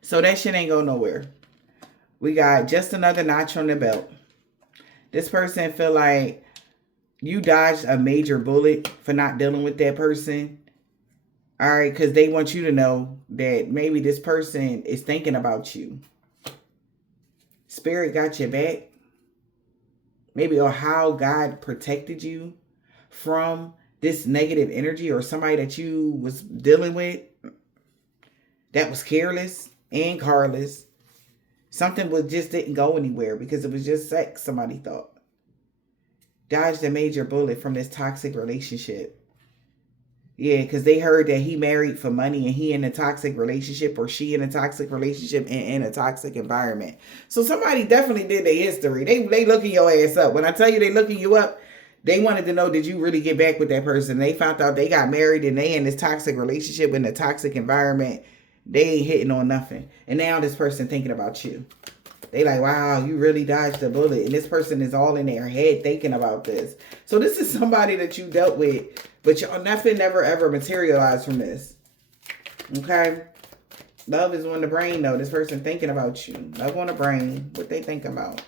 So that shit ain't go nowhere. We got just another notch on the belt. This person feel like you dodged a major bullet for not dealing with that person. All right, because they want you to know that maybe this person is thinking about you. Spirit got your back. Maybe, or how God protected you from this negative energy or somebody that you was dealing with that was careless and carless. Something just didn't go anywhere because it was just sex, somebody thought. Dodged a major bullet from this toxic relationship. Yeah, because they heard that he married for money and he in a toxic relationship, or she in a toxic relationship and in a toxic environment. So somebody definitely did their history. They looking your ass up. When I tell you they looking you up, they wanted to know, did you really get back with that person? They found out they got married and they in this toxic relationship in a toxic environment. They ain't hitting on nothing. And now this person thinking about you. They like, wow, you really dodged the bullet. And this person is all in their head thinking about this. So this is somebody that you dealt with, but nothing never ever materialized from this. Okay? Love is on the brain, though. This person thinking about you. Love on the brain. What they think about.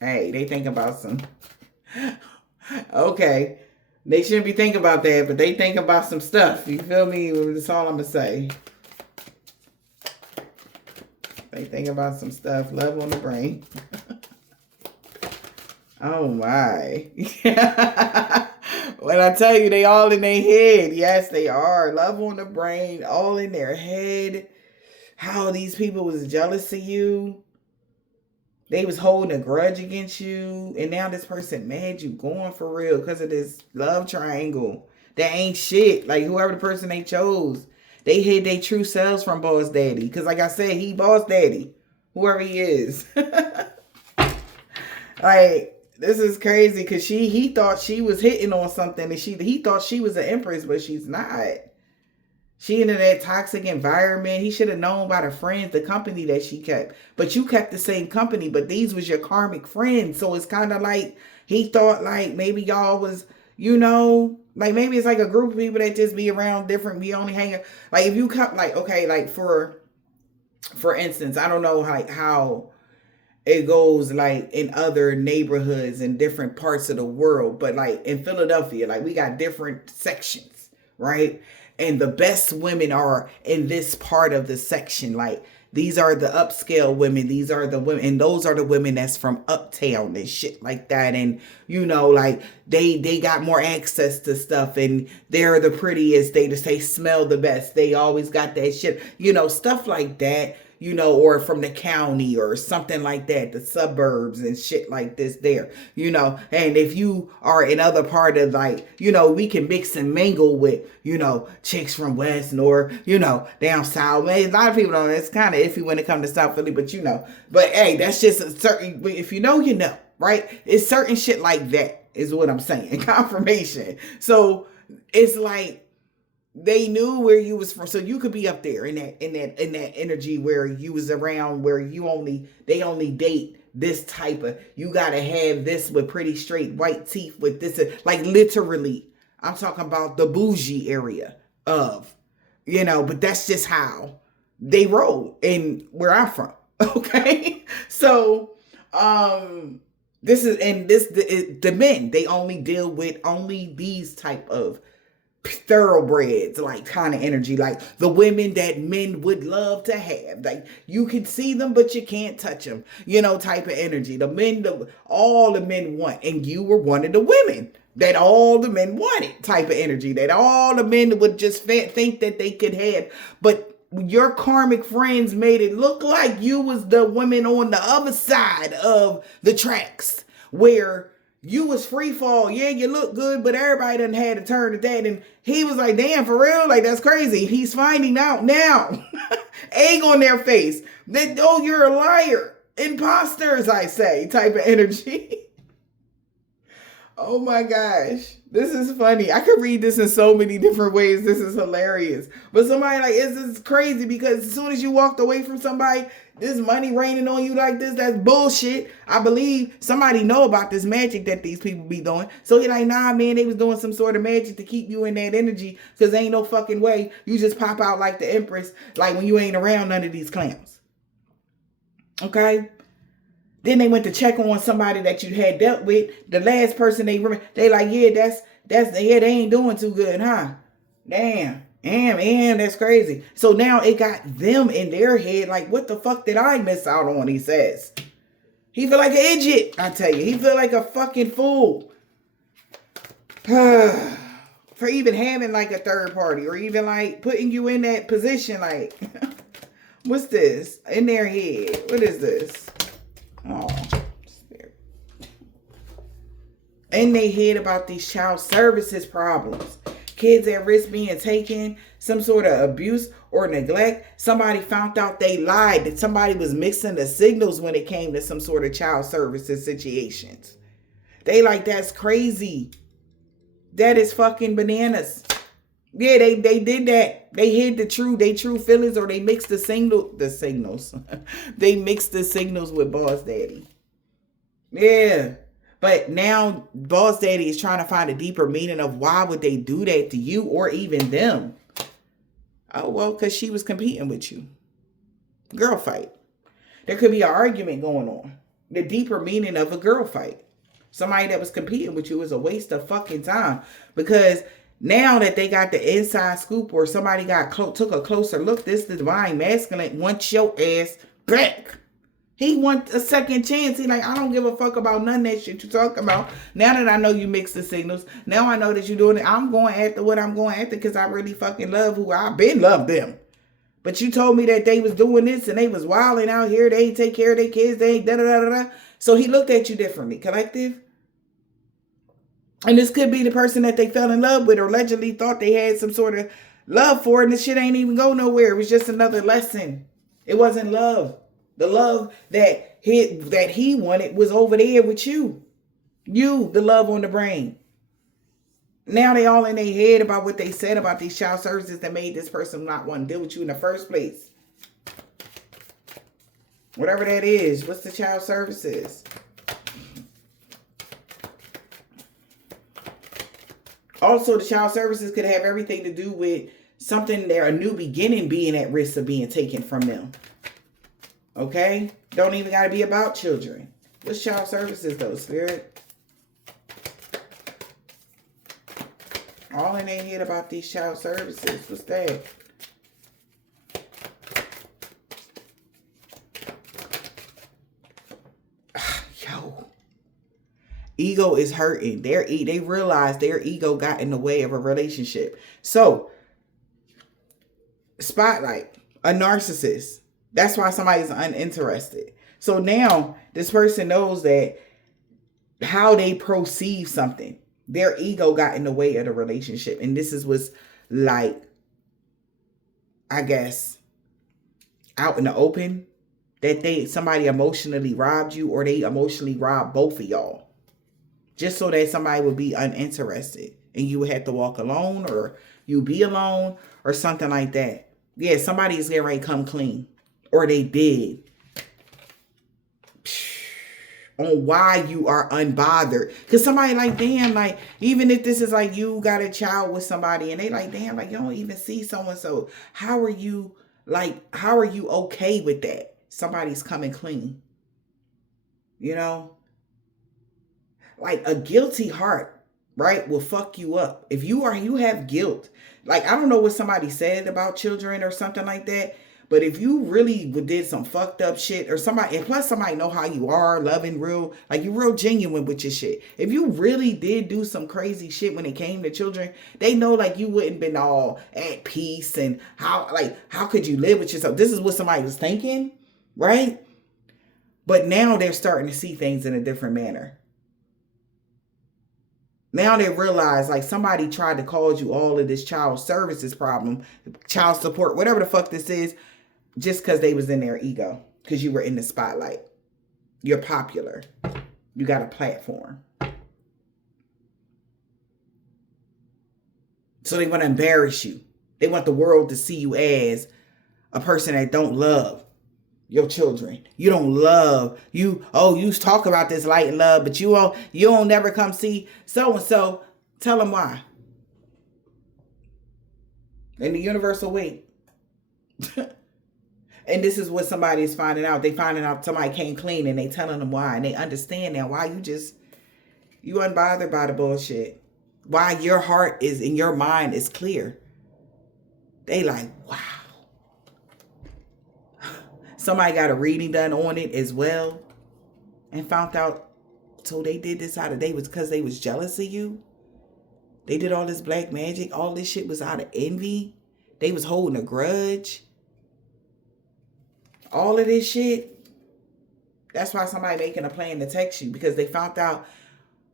Hey, they think about some. Okay. They shouldn't be thinking about that, but they think about some stuff. You feel me? That's all I'm going to say. think about some stuff. Love on the brain. Oh my. When I tell you they all in their head, yes, they are. Love on the brain, all in their head. How these people was jealous of you. They was holding a grudge against you. And now this person mad you going for real because of this love triangle. That ain't shit. Like whoever the person they chose. They hid their true selves from Boss Daddy. Because like I said, he Boss Daddy. Whoever he is. Like, this is crazy because he thought she was hitting on something. And he thought she was an empress, but she's not. She in that toxic environment. He should have known by the friends, the company that she kept. But you kept the same company, but these was your karmic friends. So it's kind of like he thought like maybe y'all was, you know, like maybe it's like a group of people that just be around different, be only hanging. Like if you come, like, okay, like for instance, I don't know like how it goes like in other neighborhoods in different parts of the world. But like in Philadelphia, like we got different sections, right? And the best women are in this part of the section. Like these are the upscale women. These are the women. And those are the women that's from uptown and shit like that. And, you know, like they got more access to stuff and they're the prettiest. They smell the best. They always got that shit, you know, stuff like that. You know, or from the county or something like that, the suburbs and shit like this there, you know. And if you are in other part of like, you know, we can mix and mingle with, you know, chicks from West or, you know, down South. Man, a lot of people don't, it's kind of iffy when it comes to South Philly, but you know, but hey, that's just a certain, if you know, you know, right? It's certain shit like that is what I'm saying. Confirmation. So it's like, they knew where you was from, so you could be up there in that energy where you was around, where they only date this type of, you gotta have this with pretty straight white teeth with this, like literally, I'm talking about the bougie area of, you know, but that's just how they roll in where I'm from. Okay, so the men, they only deal with only these type of thoroughbreds, like kind of energy, like the women that men would love to have. Like you can see them, but you can't touch them, you know, type of energy. The men, all the men want, and you were one of the women that all the men wanted, type of energy that all the men would just think that they could have. But your karmic friends made it look like you was the women on the other side of the tracks where you was free fall. Yeah, you look good, but everybody done had to turn to that. And he was like, damn, for real? Like, that's crazy. He's finding out now. Egg on their face. That, oh, you're a liar. Imposters, I say, type of energy. Oh my gosh. This is funny. I could read this in so many different ways. This is hilarious. But somebody like, this is crazy because as soon as you walked away from somebody, this money raining on you like this, that's bullshit. I believe somebody know about this magic that these people be doing. So you're like, nah, man, they was doing some sort of magic to keep you in that energy because ain't no fucking way you just pop out like the Empress, like when you ain't around none of these clowns. Okay? Then they went to check on somebody that you had dealt with. The last person they remember, they like, yeah, yeah, they ain't doing too good, huh? Damn, that's crazy. So now it got them in their head, like, what the fuck did I miss out on, he says. He feel like an idiot, I tell you. He feel like a fucking fool. For even having like a third party or even like putting you in that position, like, what's this? In their head, what is this? Oh, in their head about these child services problems. Kids at risk being taken, some sort of abuse or neglect. Somebody found out they lied, that somebody was mixing the signals when it came to some sort of child services situations. They like, that's crazy. That is fucking bananas. Yeah, they did that. They hid their true feelings, or they mixed the signals. They mixed the signals with Boss Daddy. Yeah. But now Boss Daddy is trying to find a deeper meaning of why would they do that to you or even them. Oh, well, because she was competing with you. Girl fight. There could be an argument going on. The deeper meaning of a girl fight. Somebody that was competing with you is a waste of fucking time. Because now that they got the inside scoop or somebody took a closer look, this divine masculine wants your ass back. He wants a second chance. He like, I don't give a fuck about none of that shit you talk about. Now that I know you mix the signals, now I know that you're doing it. I'm going after what I'm going after because I really fucking love who I've been loved them. But you told me that they was doing this and they was wilding out here. They ain't take care of their kids. They ain't da-da-da-da-da. So he looked at you differently. Collective. And this could be the person that they fell in love with or allegedly thought they had some sort of love for. And this shit ain't even go nowhere. It was just another lesson. It wasn't love. The love that he wanted was over there with you. You, the love on the brain. Now they all in their head about what they said about these child services that made this person not want to deal with you in the first place. Whatever that is. What's the child services? Also, the child services could have everything to do with something, a new beginning being at risk of being taken from them. Okay? Don't even got to be about children. What's child services though, Spirit? All in their head about these child services. What's that? Yo. Ego is hurting. They realize their ego got in the way of a relationship. So, spotlight. A narcissist. That's why somebody's uninterested. So now this person knows that how they perceive something, their ego got in the way of the relationship. And this is what's like, I guess, out in the open, that somebody emotionally robbed you or they emotionally robbed both of y'all. Just so that somebody would be uninterested and you would have to walk alone or you be alone or something like that. Yeah, somebody is getting ready to come clean. Or they did. On why you are unbothered. Because somebody like, damn, like, even if this is like you got a child with somebody and they like, damn, like, you don't even see so-and-so. How are you okay with that? Somebody's coming clean. You know? Like, a guilty heart, right, will fuck you up. If you have guilt. Like, I don't know what somebody said about children or something like that. But if you really did some fucked up shit or somebody, and plus somebody know how you are, loving real, like you're real genuine with your shit. If you really did do some crazy shit when it came to children, they know like you wouldn't been all at peace and how could you live with yourself? This is what somebody was thinking, right? But now they're starting to see things in a different manner. Now they realize like somebody tried to cause you all of this child services problem, child support, whatever the fuck this is. Just because they was in their ego. Because you were in the spotlight. You're popular. You got a platform. So they want to embarrass you. They want the world to see you as a person that don't love your children. You don't love. You talk about this light and love, but you don't never come see so-and-so. Tell them why. And the universe will wait. And this is what somebody is finding out. They finding out somebody came clean and they telling them why. And they understand now why you unbothered by the bullshit. Why your heart is in your mind is clear. They like, wow. Somebody got a reading done on it as well. And found out, so they did this out of, because they was jealous of you. They did all this black magic. All this shit was out of envy. They was holding a grudge. All of this shit. That's why somebody making a plan to text you. Because they found out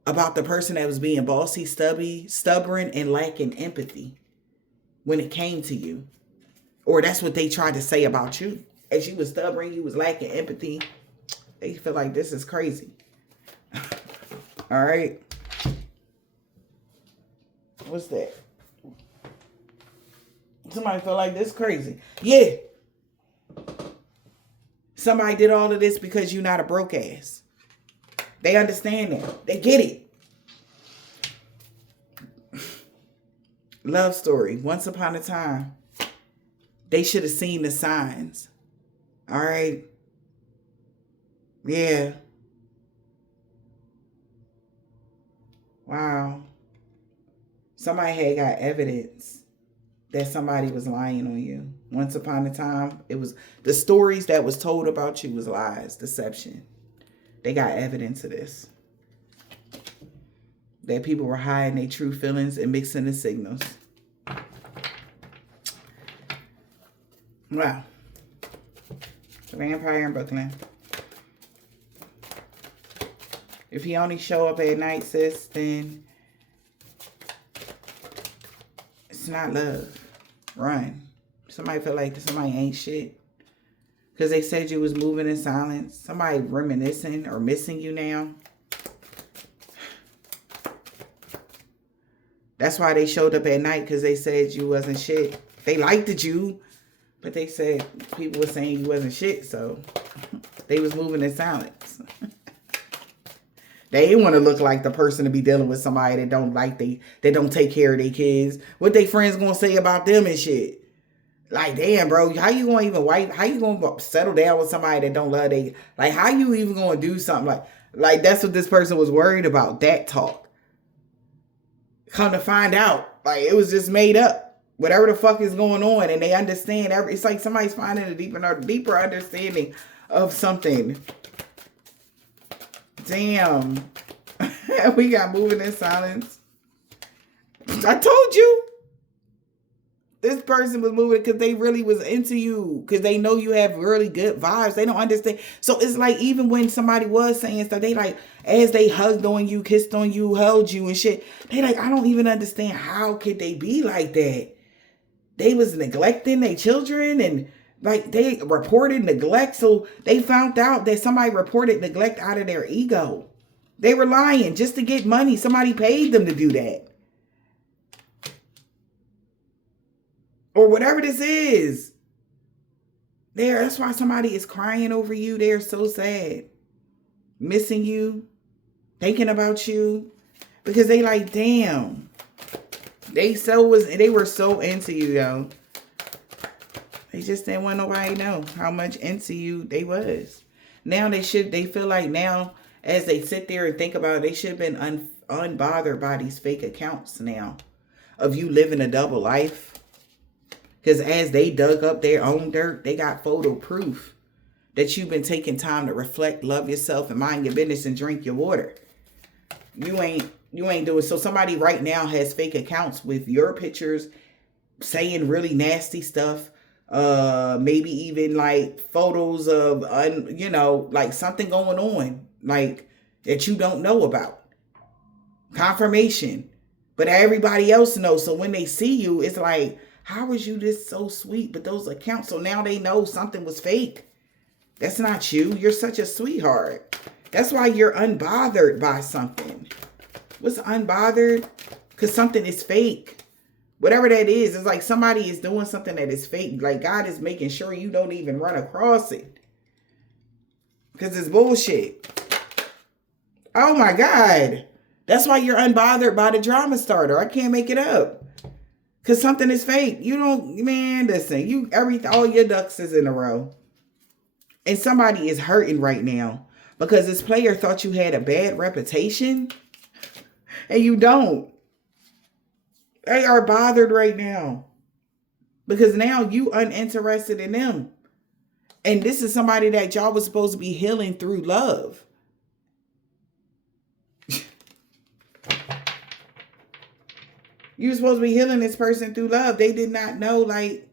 about the person that was being bossy, stubborn, and lacking empathy. When it came to you. Or that's what they tried to say about you. As you was stubborn, you was lacking empathy. They feel like this is crazy. All right. What's that? Somebody feel like this is crazy. Yeah. Somebody did all of this because you're not a broke ass. They understand that. They get it. Love story. Once upon a time, they should have seen the signs. All right. Yeah. Wow. Somebody had got evidence that somebody was lying on you. Once upon a time, it was the stories that was told about you was lies, deception. They got evidence of this. That people were hiding their true feelings and mixing the signals. Wow. The vampire in Brooklyn. If he only show up at night, sis, then it's not love. Run. Somebody feel like somebody ain't shit. Because they said you was moving in silence. Somebody reminiscing or missing you now. That's why they showed up at night, because they said you wasn't shit. They liked you, but they said people were saying you wasn't shit, so they was moving in silence. They didn't want to look like the person to be dealing with somebody that don't like they don't take care of their kids. What they friends gonna say about them and shit? Like, damn, bro, how you gonna even wipe? How you gonna settle down with somebody that don't love they? Like, how you even gonna do something like that's what this person was worried about? That talk. Come to find out, like, it was just made up. Whatever the fuck is going on, and they understand. It's like somebody's finding a deeper understanding of something. Damn. We got moving in silence. I told you. This person was moving because they really was into you. Because they know you have really good vibes. They don't understand. So it's like, even when somebody was saying stuff, they like, as they hugged on you, kissed on you, held you and shit, they like, I don't even understand how could they be like that. They was neglecting their children, and like they reported neglect. So they found out that somebody reported neglect out of their ego. They were lying just to get money. Somebody paid them to do that. Or whatever this is. That's why somebody is crying over you. They're so sad. Missing you. Thinking about you. Because they like, damn. They were so into you, yo. They just didn't want nobody to know how much into you they was. Now they feel like now, as they sit there and think about it, they should have been unbothered by these fake accounts now. Of you living a double life. Because as they dug up their own dirt, they got photo proof that you've been taking time to reflect, love yourself, and mind your business and drink your water. You ain't doing. So somebody right now has fake accounts with your pictures saying really nasty stuff. Maybe even like photos of, like something going on, like that you don't know about. Confirmation. But everybody else knows. So when they see you, it's like, how was you this so sweet? But those accounts, so now they know something was fake. That's not you. You're such a sweetheart. That's why you're unbothered by something. What's unbothered? Because something is fake. Whatever that is, it's like somebody is doing something that is fake. Like God is making sure you don't even run across it. Because it's bullshit. Oh my God. That's why you're unbothered by the drama starter. I can't make it up. Because something is fake. You don't, man, listen. All your ducks is in a row. And somebody is hurting right now. Because this player thought you had a bad reputation. And you don't. They are bothered right now. Because now you uninterested in them. And this is somebody that y'all was supposed to be healing through love. You were supposed to be healing this person through love. They did not know, like,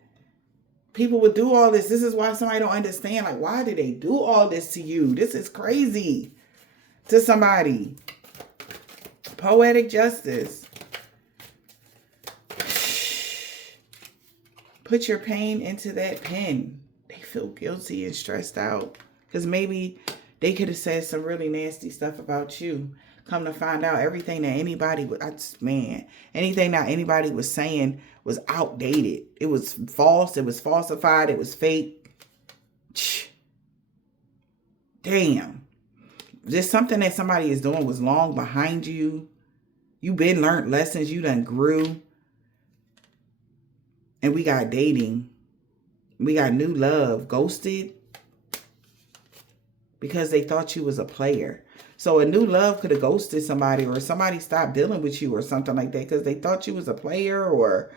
people would do all this. This is why somebody don't understand. Like, why did they do all this to you? This is crazy to somebody. Poetic justice. Put your pain into that pen. They feel guilty and stressed out. Because maybe they could have said some really nasty stuff about you. Come to find out, everything that anything that anybody was saying was outdated. It was false. It was falsified. It was fake. Damn. Just something that somebody is doing was long behind you. You been learned lessons. You done grew. And we got dating. We got new love. Ghosted. Because they thought you was a player. So a new love could have ghosted somebody, or somebody stopped dealing with you or something like that because they thought you was a player, or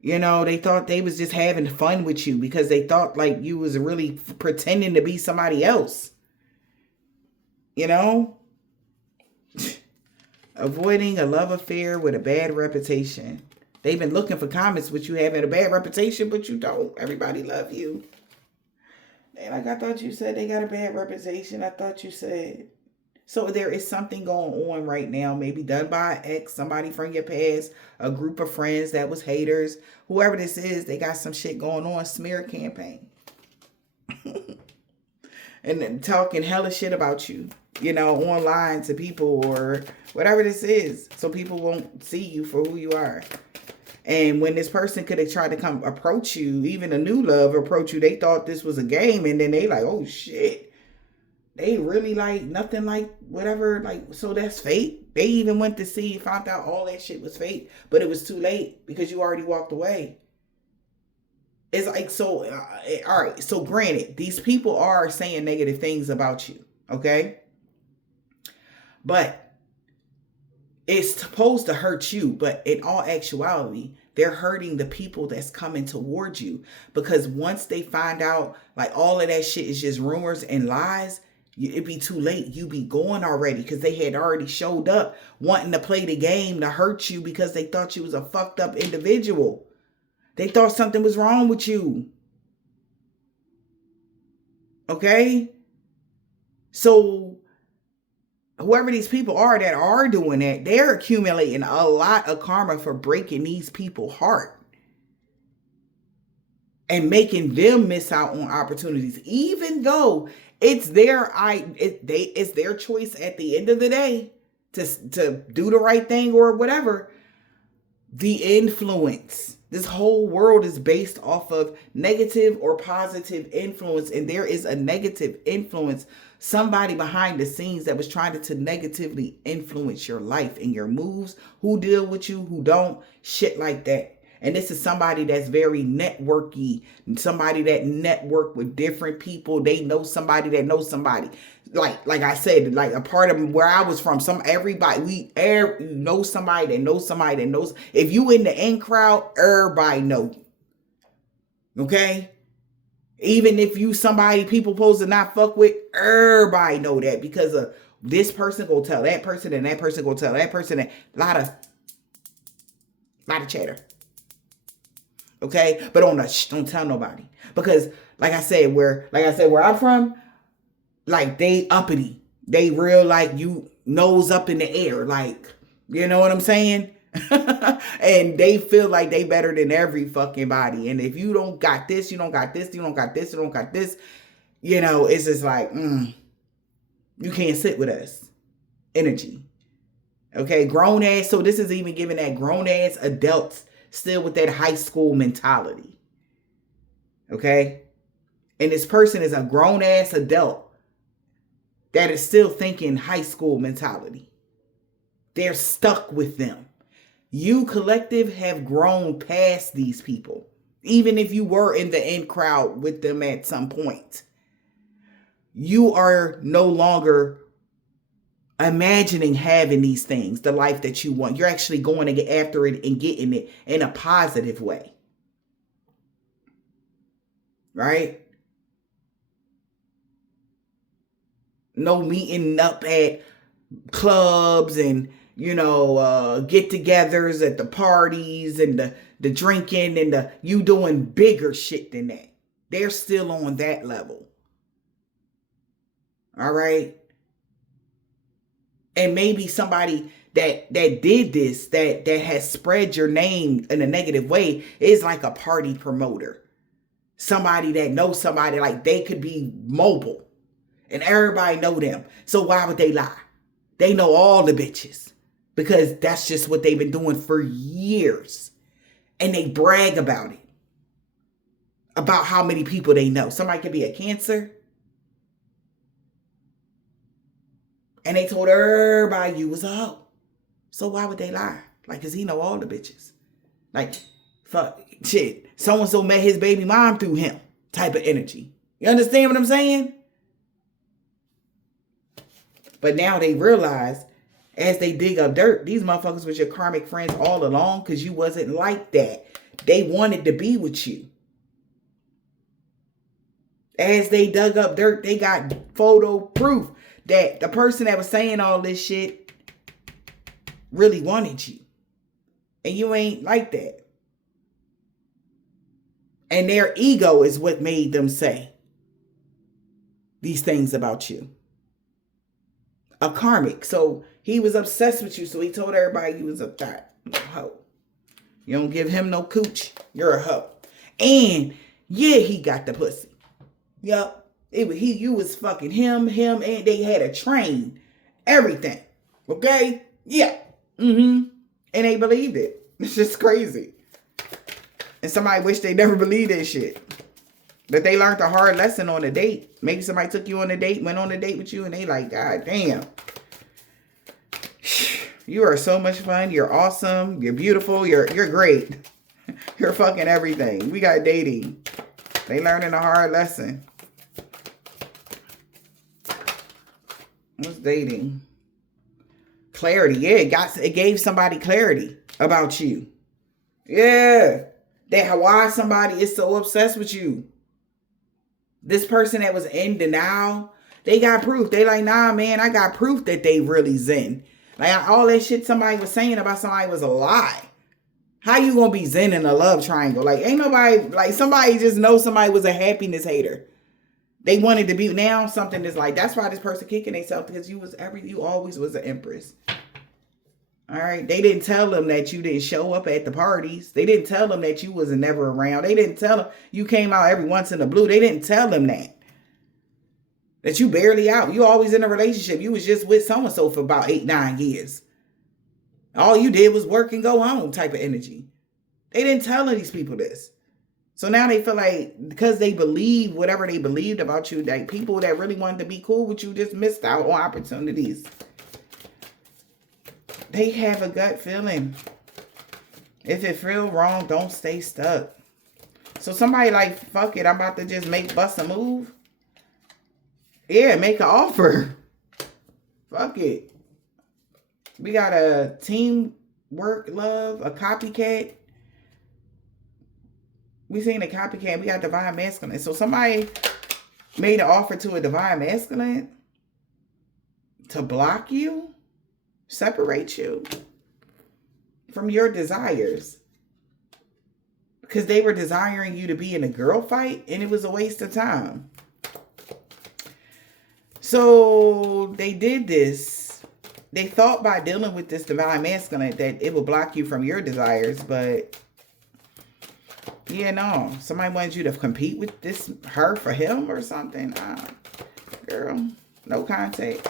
You know, they thought they was just having fun with you because they thought like you was really pretending to be somebody else. You know? Avoiding a love affair with a bad reputation. They've been looking for comments with you having a bad reputation, but you don't. Everybody love you. And like I thought you said they got a bad reputation. I thought you said. So there is something going on right now, maybe done by an ex, somebody from your past, a group of friends that was haters. Whoever this is, they got some shit going on, smear campaign. And then talking hella shit about you, you know, online to people or whatever this is. So people won't see you for who you are. And when this person could have tried to come approach you, even a new love approach you, they thought this was a game. And then they like, oh shit. They really like nothing like whatever. Like, so that's fate. They even went to see, found out all that shit was fate. But it was too late because you already walked away. It's like, so, all right. So granted, these people are saying negative things about you. Okay. But it's supposed to hurt you. But in all actuality, they're hurting the people that's coming towards you. Because once they find out like all of that shit is just rumors and lies, it'd be too late. You be going already because they had already showed up wanting to play the game to hurt you because they thought you was a fucked up individual. They thought something was wrong with you. Okay? So whoever these people are that are doing that, they're accumulating a lot of karma for breaking these people's heart and making them miss out on opportunities, even though it's their it's their choice at the end of the day to do the right thing or whatever. The influence. This whole world is based off of negative or positive influence, and there is a negative influence, somebody behind the scenes that was trying to negatively influence your life and your moves, who deal with you, who don't, shit like that. And this is somebody that's very networky, somebody that network with different people. They know somebody that knows somebody. Like I said, like a part of where I was from, everybody know somebody that knows somebody that knows. If you in the in crowd, everybody know you. Okay? Even if you somebody people supposed to not fuck with, everybody know that because of this person go tell that person and that person go tell that person. And a lot of chatter. Okay, but don't tell nobody because, like I said, where I'm from, like they uppity, they real like you nose up in the air, like you know what I'm saying, and they feel like they better than every fucking body. And if you don't got this, you don't got this, you don't got this, you don't got this, you know, it's just like you can't sit with us, energy. Okay, grown ass. So this is even giving that grown ass adults. Still with that high school mentality. Okay? And this person is a grown-ass adult that is still thinking high school mentality. They're stuck with them. You collective have grown past these people. Even if you were in the in crowd with them at some point. You are no longer imagining having these things, the life that you want. You're actually going to get after it and getting it in a positive way. Right? No meeting up at clubs and, you know, get-togethers at the parties and the drinking and you doing bigger shit than that. They're still on that level. All right? And maybe somebody that did this, that has spread your name in a negative way is like a party promoter. Somebody that knows somebody, like they could be mobile. And everybody know them. So why would they lie? They know all the bitches. Because that's just what they've been doing for years. And they brag about it. About how many people they know. Somebody could be a Cancer. And they told everybody you was a hoe. So why would they lie? Like, cause he know all the bitches. Like, fuck, shit. So-and-so met his baby mom through him. Type of energy. You understand what I'm saying? But now they realize, as they dig up dirt, these motherfuckers was your karmic friends all along, cause you wasn't like that. They wanted to be with you. As they dug up dirt, they got photo proof that the person that was saying all this shit really wanted you. And you ain't like that. And their ego is what made them say these things about you. A karmic. So he was obsessed with you. So he told everybody you was a thot. Hoe. You don't give him no cooch. You're a hoe. And yeah, he got the pussy. Yup. You was fucking him, and they had a train. Everything. Okay? Yeah. And they believed it. It's just crazy. And somebody wish they never believed that shit. But they learned a hard lesson on a date. Maybe somebody took you on a date, went on a date with you, and they like, God damn. You are so much fun. You're awesome. You're beautiful. You're great. You're fucking everything. We got dating. They learning a hard lesson. What's dating? Clarity. Yeah, it gave somebody clarity about you. Yeah. That why somebody is so obsessed with you. This person that was in denial, they got proof. They like, nah, man, I got proof that they really zen. Like all that shit somebody was saying about somebody was a lie. How you gonna be zen in a love triangle? Like ain't nobody, like somebody just knows somebody was a happiness hater. They wanted to be, now something is like, that's why this person kicking themselves, because you always was an empress. All right. They didn't tell them that you didn't show up at the parties. They didn't tell them that you was never around. They didn't tell them you came out every once in a blue. They didn't tell them that. That you barely out. You always in a relationship. You was just with so-and-so for about 8-9 years. All you did was work and go home type of energy. They didn't tell these people this. So now they feel like because they believe whatever they believed about you, like people that really wanted to be cool with you just missed out on opportunities. They have a gut feeling. If it feels wrong, don't stay stuck. So somebody like, fuck it, I'm about to just bust a move. Yeah, make an offer. Fuck it. We got a teamwork love, a copycat. We seen a copycat. We got divine masculine. So somebody made an offer to a divine masculine to block you. Separate you from your desires because they were desiring you to be in a girl fight and it was a waste of time. So they did this. They thought by dealing with this divine masculine that it would block you from your desires, but yeah, no. Somebody wanted you to compete with her for him or something. Girl, no contact.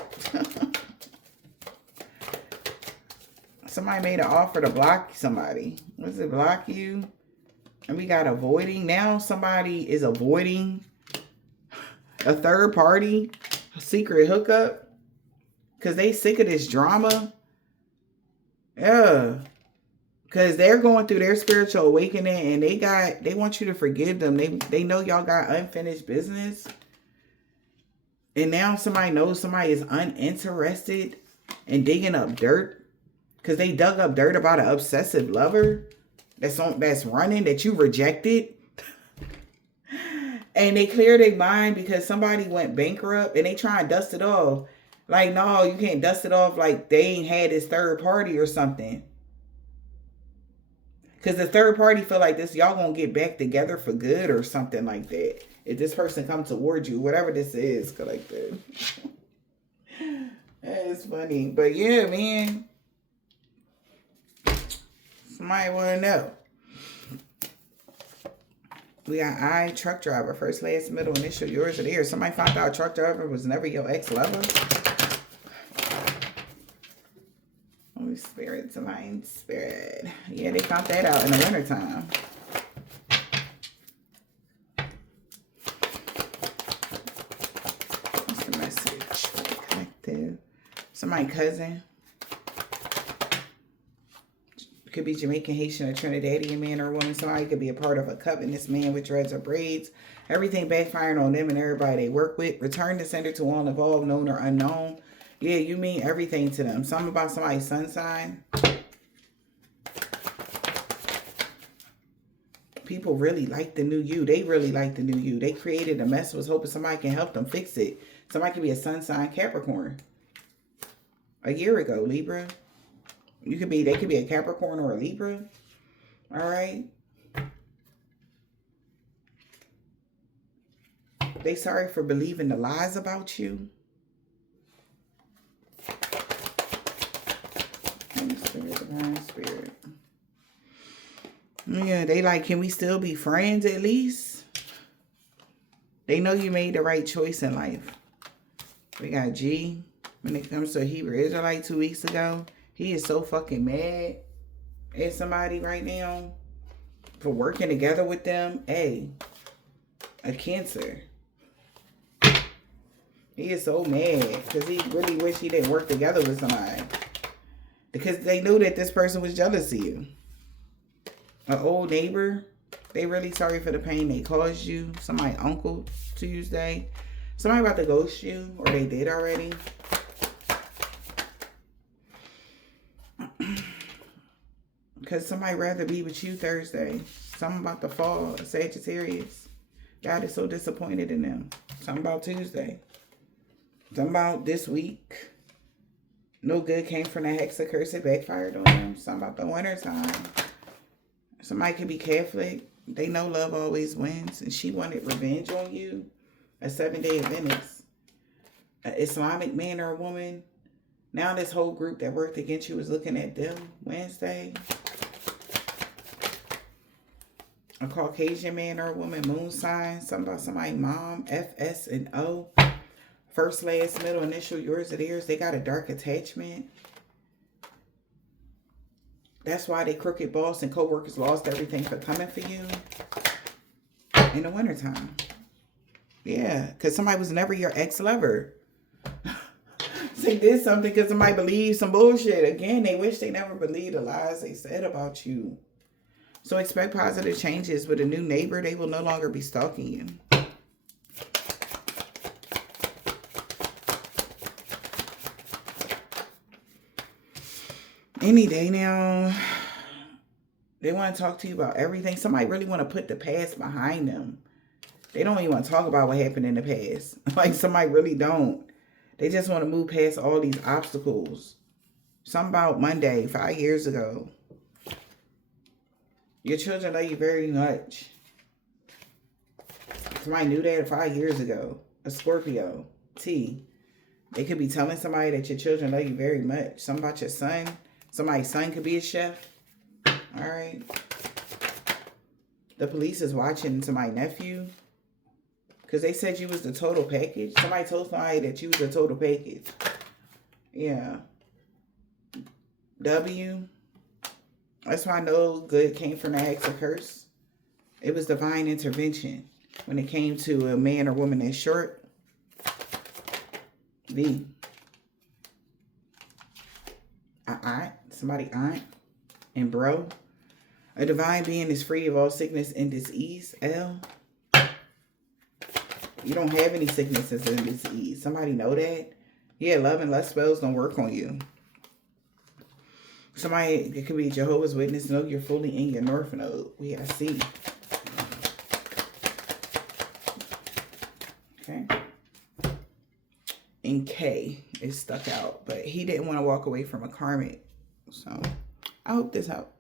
Somebody made an offer to block somebody. What is it? Block you? And we got avoiding. Now somebody is avoiding a third party, a secret hookup. Because they sick of this drama. Yeah. Because they're going through their spiritual awakening and they want you to forgive them. They know y'all got unfinished business. And now somebody knows somebody is uninterested in digging up dirt. Because they dug up dirt about an obsessive lover that's running that you rejected. And they cleared their mind because somebody went bankrupt and they try and dust it off. Like, no, you can't dust it off like they ain't had this third party or something. Because the third party feel like this, y'all gonna get back together for good or something like that. If this person comes towards you, whatever this is, like that. That's funny. But yeah, man. Somebody want to know. We got truck driver, first, last, middle, initial, yours or theirs. Somebody found out truck driver was never your ex-lover. Holy Spirit, divine spirit. Yeah, they found that out in the wintertime. What's the message? Collective. Somebody cousin. Could be Jamaican, Haitian, or Trinidadian man or woman. Somebody could be a part of a coven. This man with dreads or braids. Everything backfiring on them and everybody they work with. Return the sender to all involved, known or unknown. Yeah, you mean everything to them. Something about somebody's sun sign. People really like the new you. They really like the new you. They created a mess, was hoping somebody can help them fix it. Somebody could be a sun sign Capricorn. A year ago, Libra. They could be a Capricorn or a Libra. All right. They sorry for believing the lies about you. Holy Spirit, Divine Spirit. Yeah, they like, can we still be friends at least? They know you made the right choice in life. We got G. When it comes to a Hebrew Israelite 2 weeks ago, he is so fucking mad at somebody right now for working together with them. A Cancer. He is so mad because he really wish he didn't work together with somebody. Because they knew that this person was jealous of you. An old neighbor. They really sorry for the pain they caused you. Somebody uncle Tuesday. Somebody about to ghost you. Or they did already. Because somebody rather be with you Thursday. Something about the fall. Sagittarius. God is so disappointed in them. Something about Tuesday. Something about this week. No good came from the hexa curse. It backfired on them. Something about the winter time. Somebody could be Catholic. They know love always wins. And she wanted revenge on you. A 7-day Adventist. An Islamic man or a woman. Now this whole group that worked against you is looking at them Wednesday. A Caucasian man or a woman, moon sign. Something about somebody, mom, F, S, and O. First, last, middle, initial, yours or theirs. They got a dark attachment. That's why they crooked boss and co-workers lost everything for coming for you in the wintertime. Yeah, because somebody was never your ex-lover. They did something because somebody believed some bullshit. Again, they wish they never believed the lies they said about you. So expect positive changes with a new neighbor. They will no longer be stalking you. Any day now. They want to talk to you about everything. Somebody really want to put the past behind them. They don't even want to talk about what happened in the past. Like somebody really don't. They just want to move past all these obstacles. Something about Monday, 5 years ago. Your children love you very much. Somebody knew that 5 years ago. A Scorpio. T. They could be telling somebody that your children love you very much. Something about your son. Somebody's son could be a chef. All right. The police is watching to my nephew. Because they said you was the total package. Somebody told somebody that you was the total package. Yeah. W. That's why I know good came from the hexa curse. It was divine intervention when it came to a man or woman that's short. V. A aunt. Somebody aunt. And bro. A divine being is free of all sickness and disease. L. You don't have any sicknesses and disease. Somebody know that? Yeah, love and lust spells don't work on you. Somebody, it could be Jehovah's Witness. Know you're fully in your North Node. We got C. Okay. And K is stuck out. But he didn't want to walk away from a karmic. So, I hope this helped.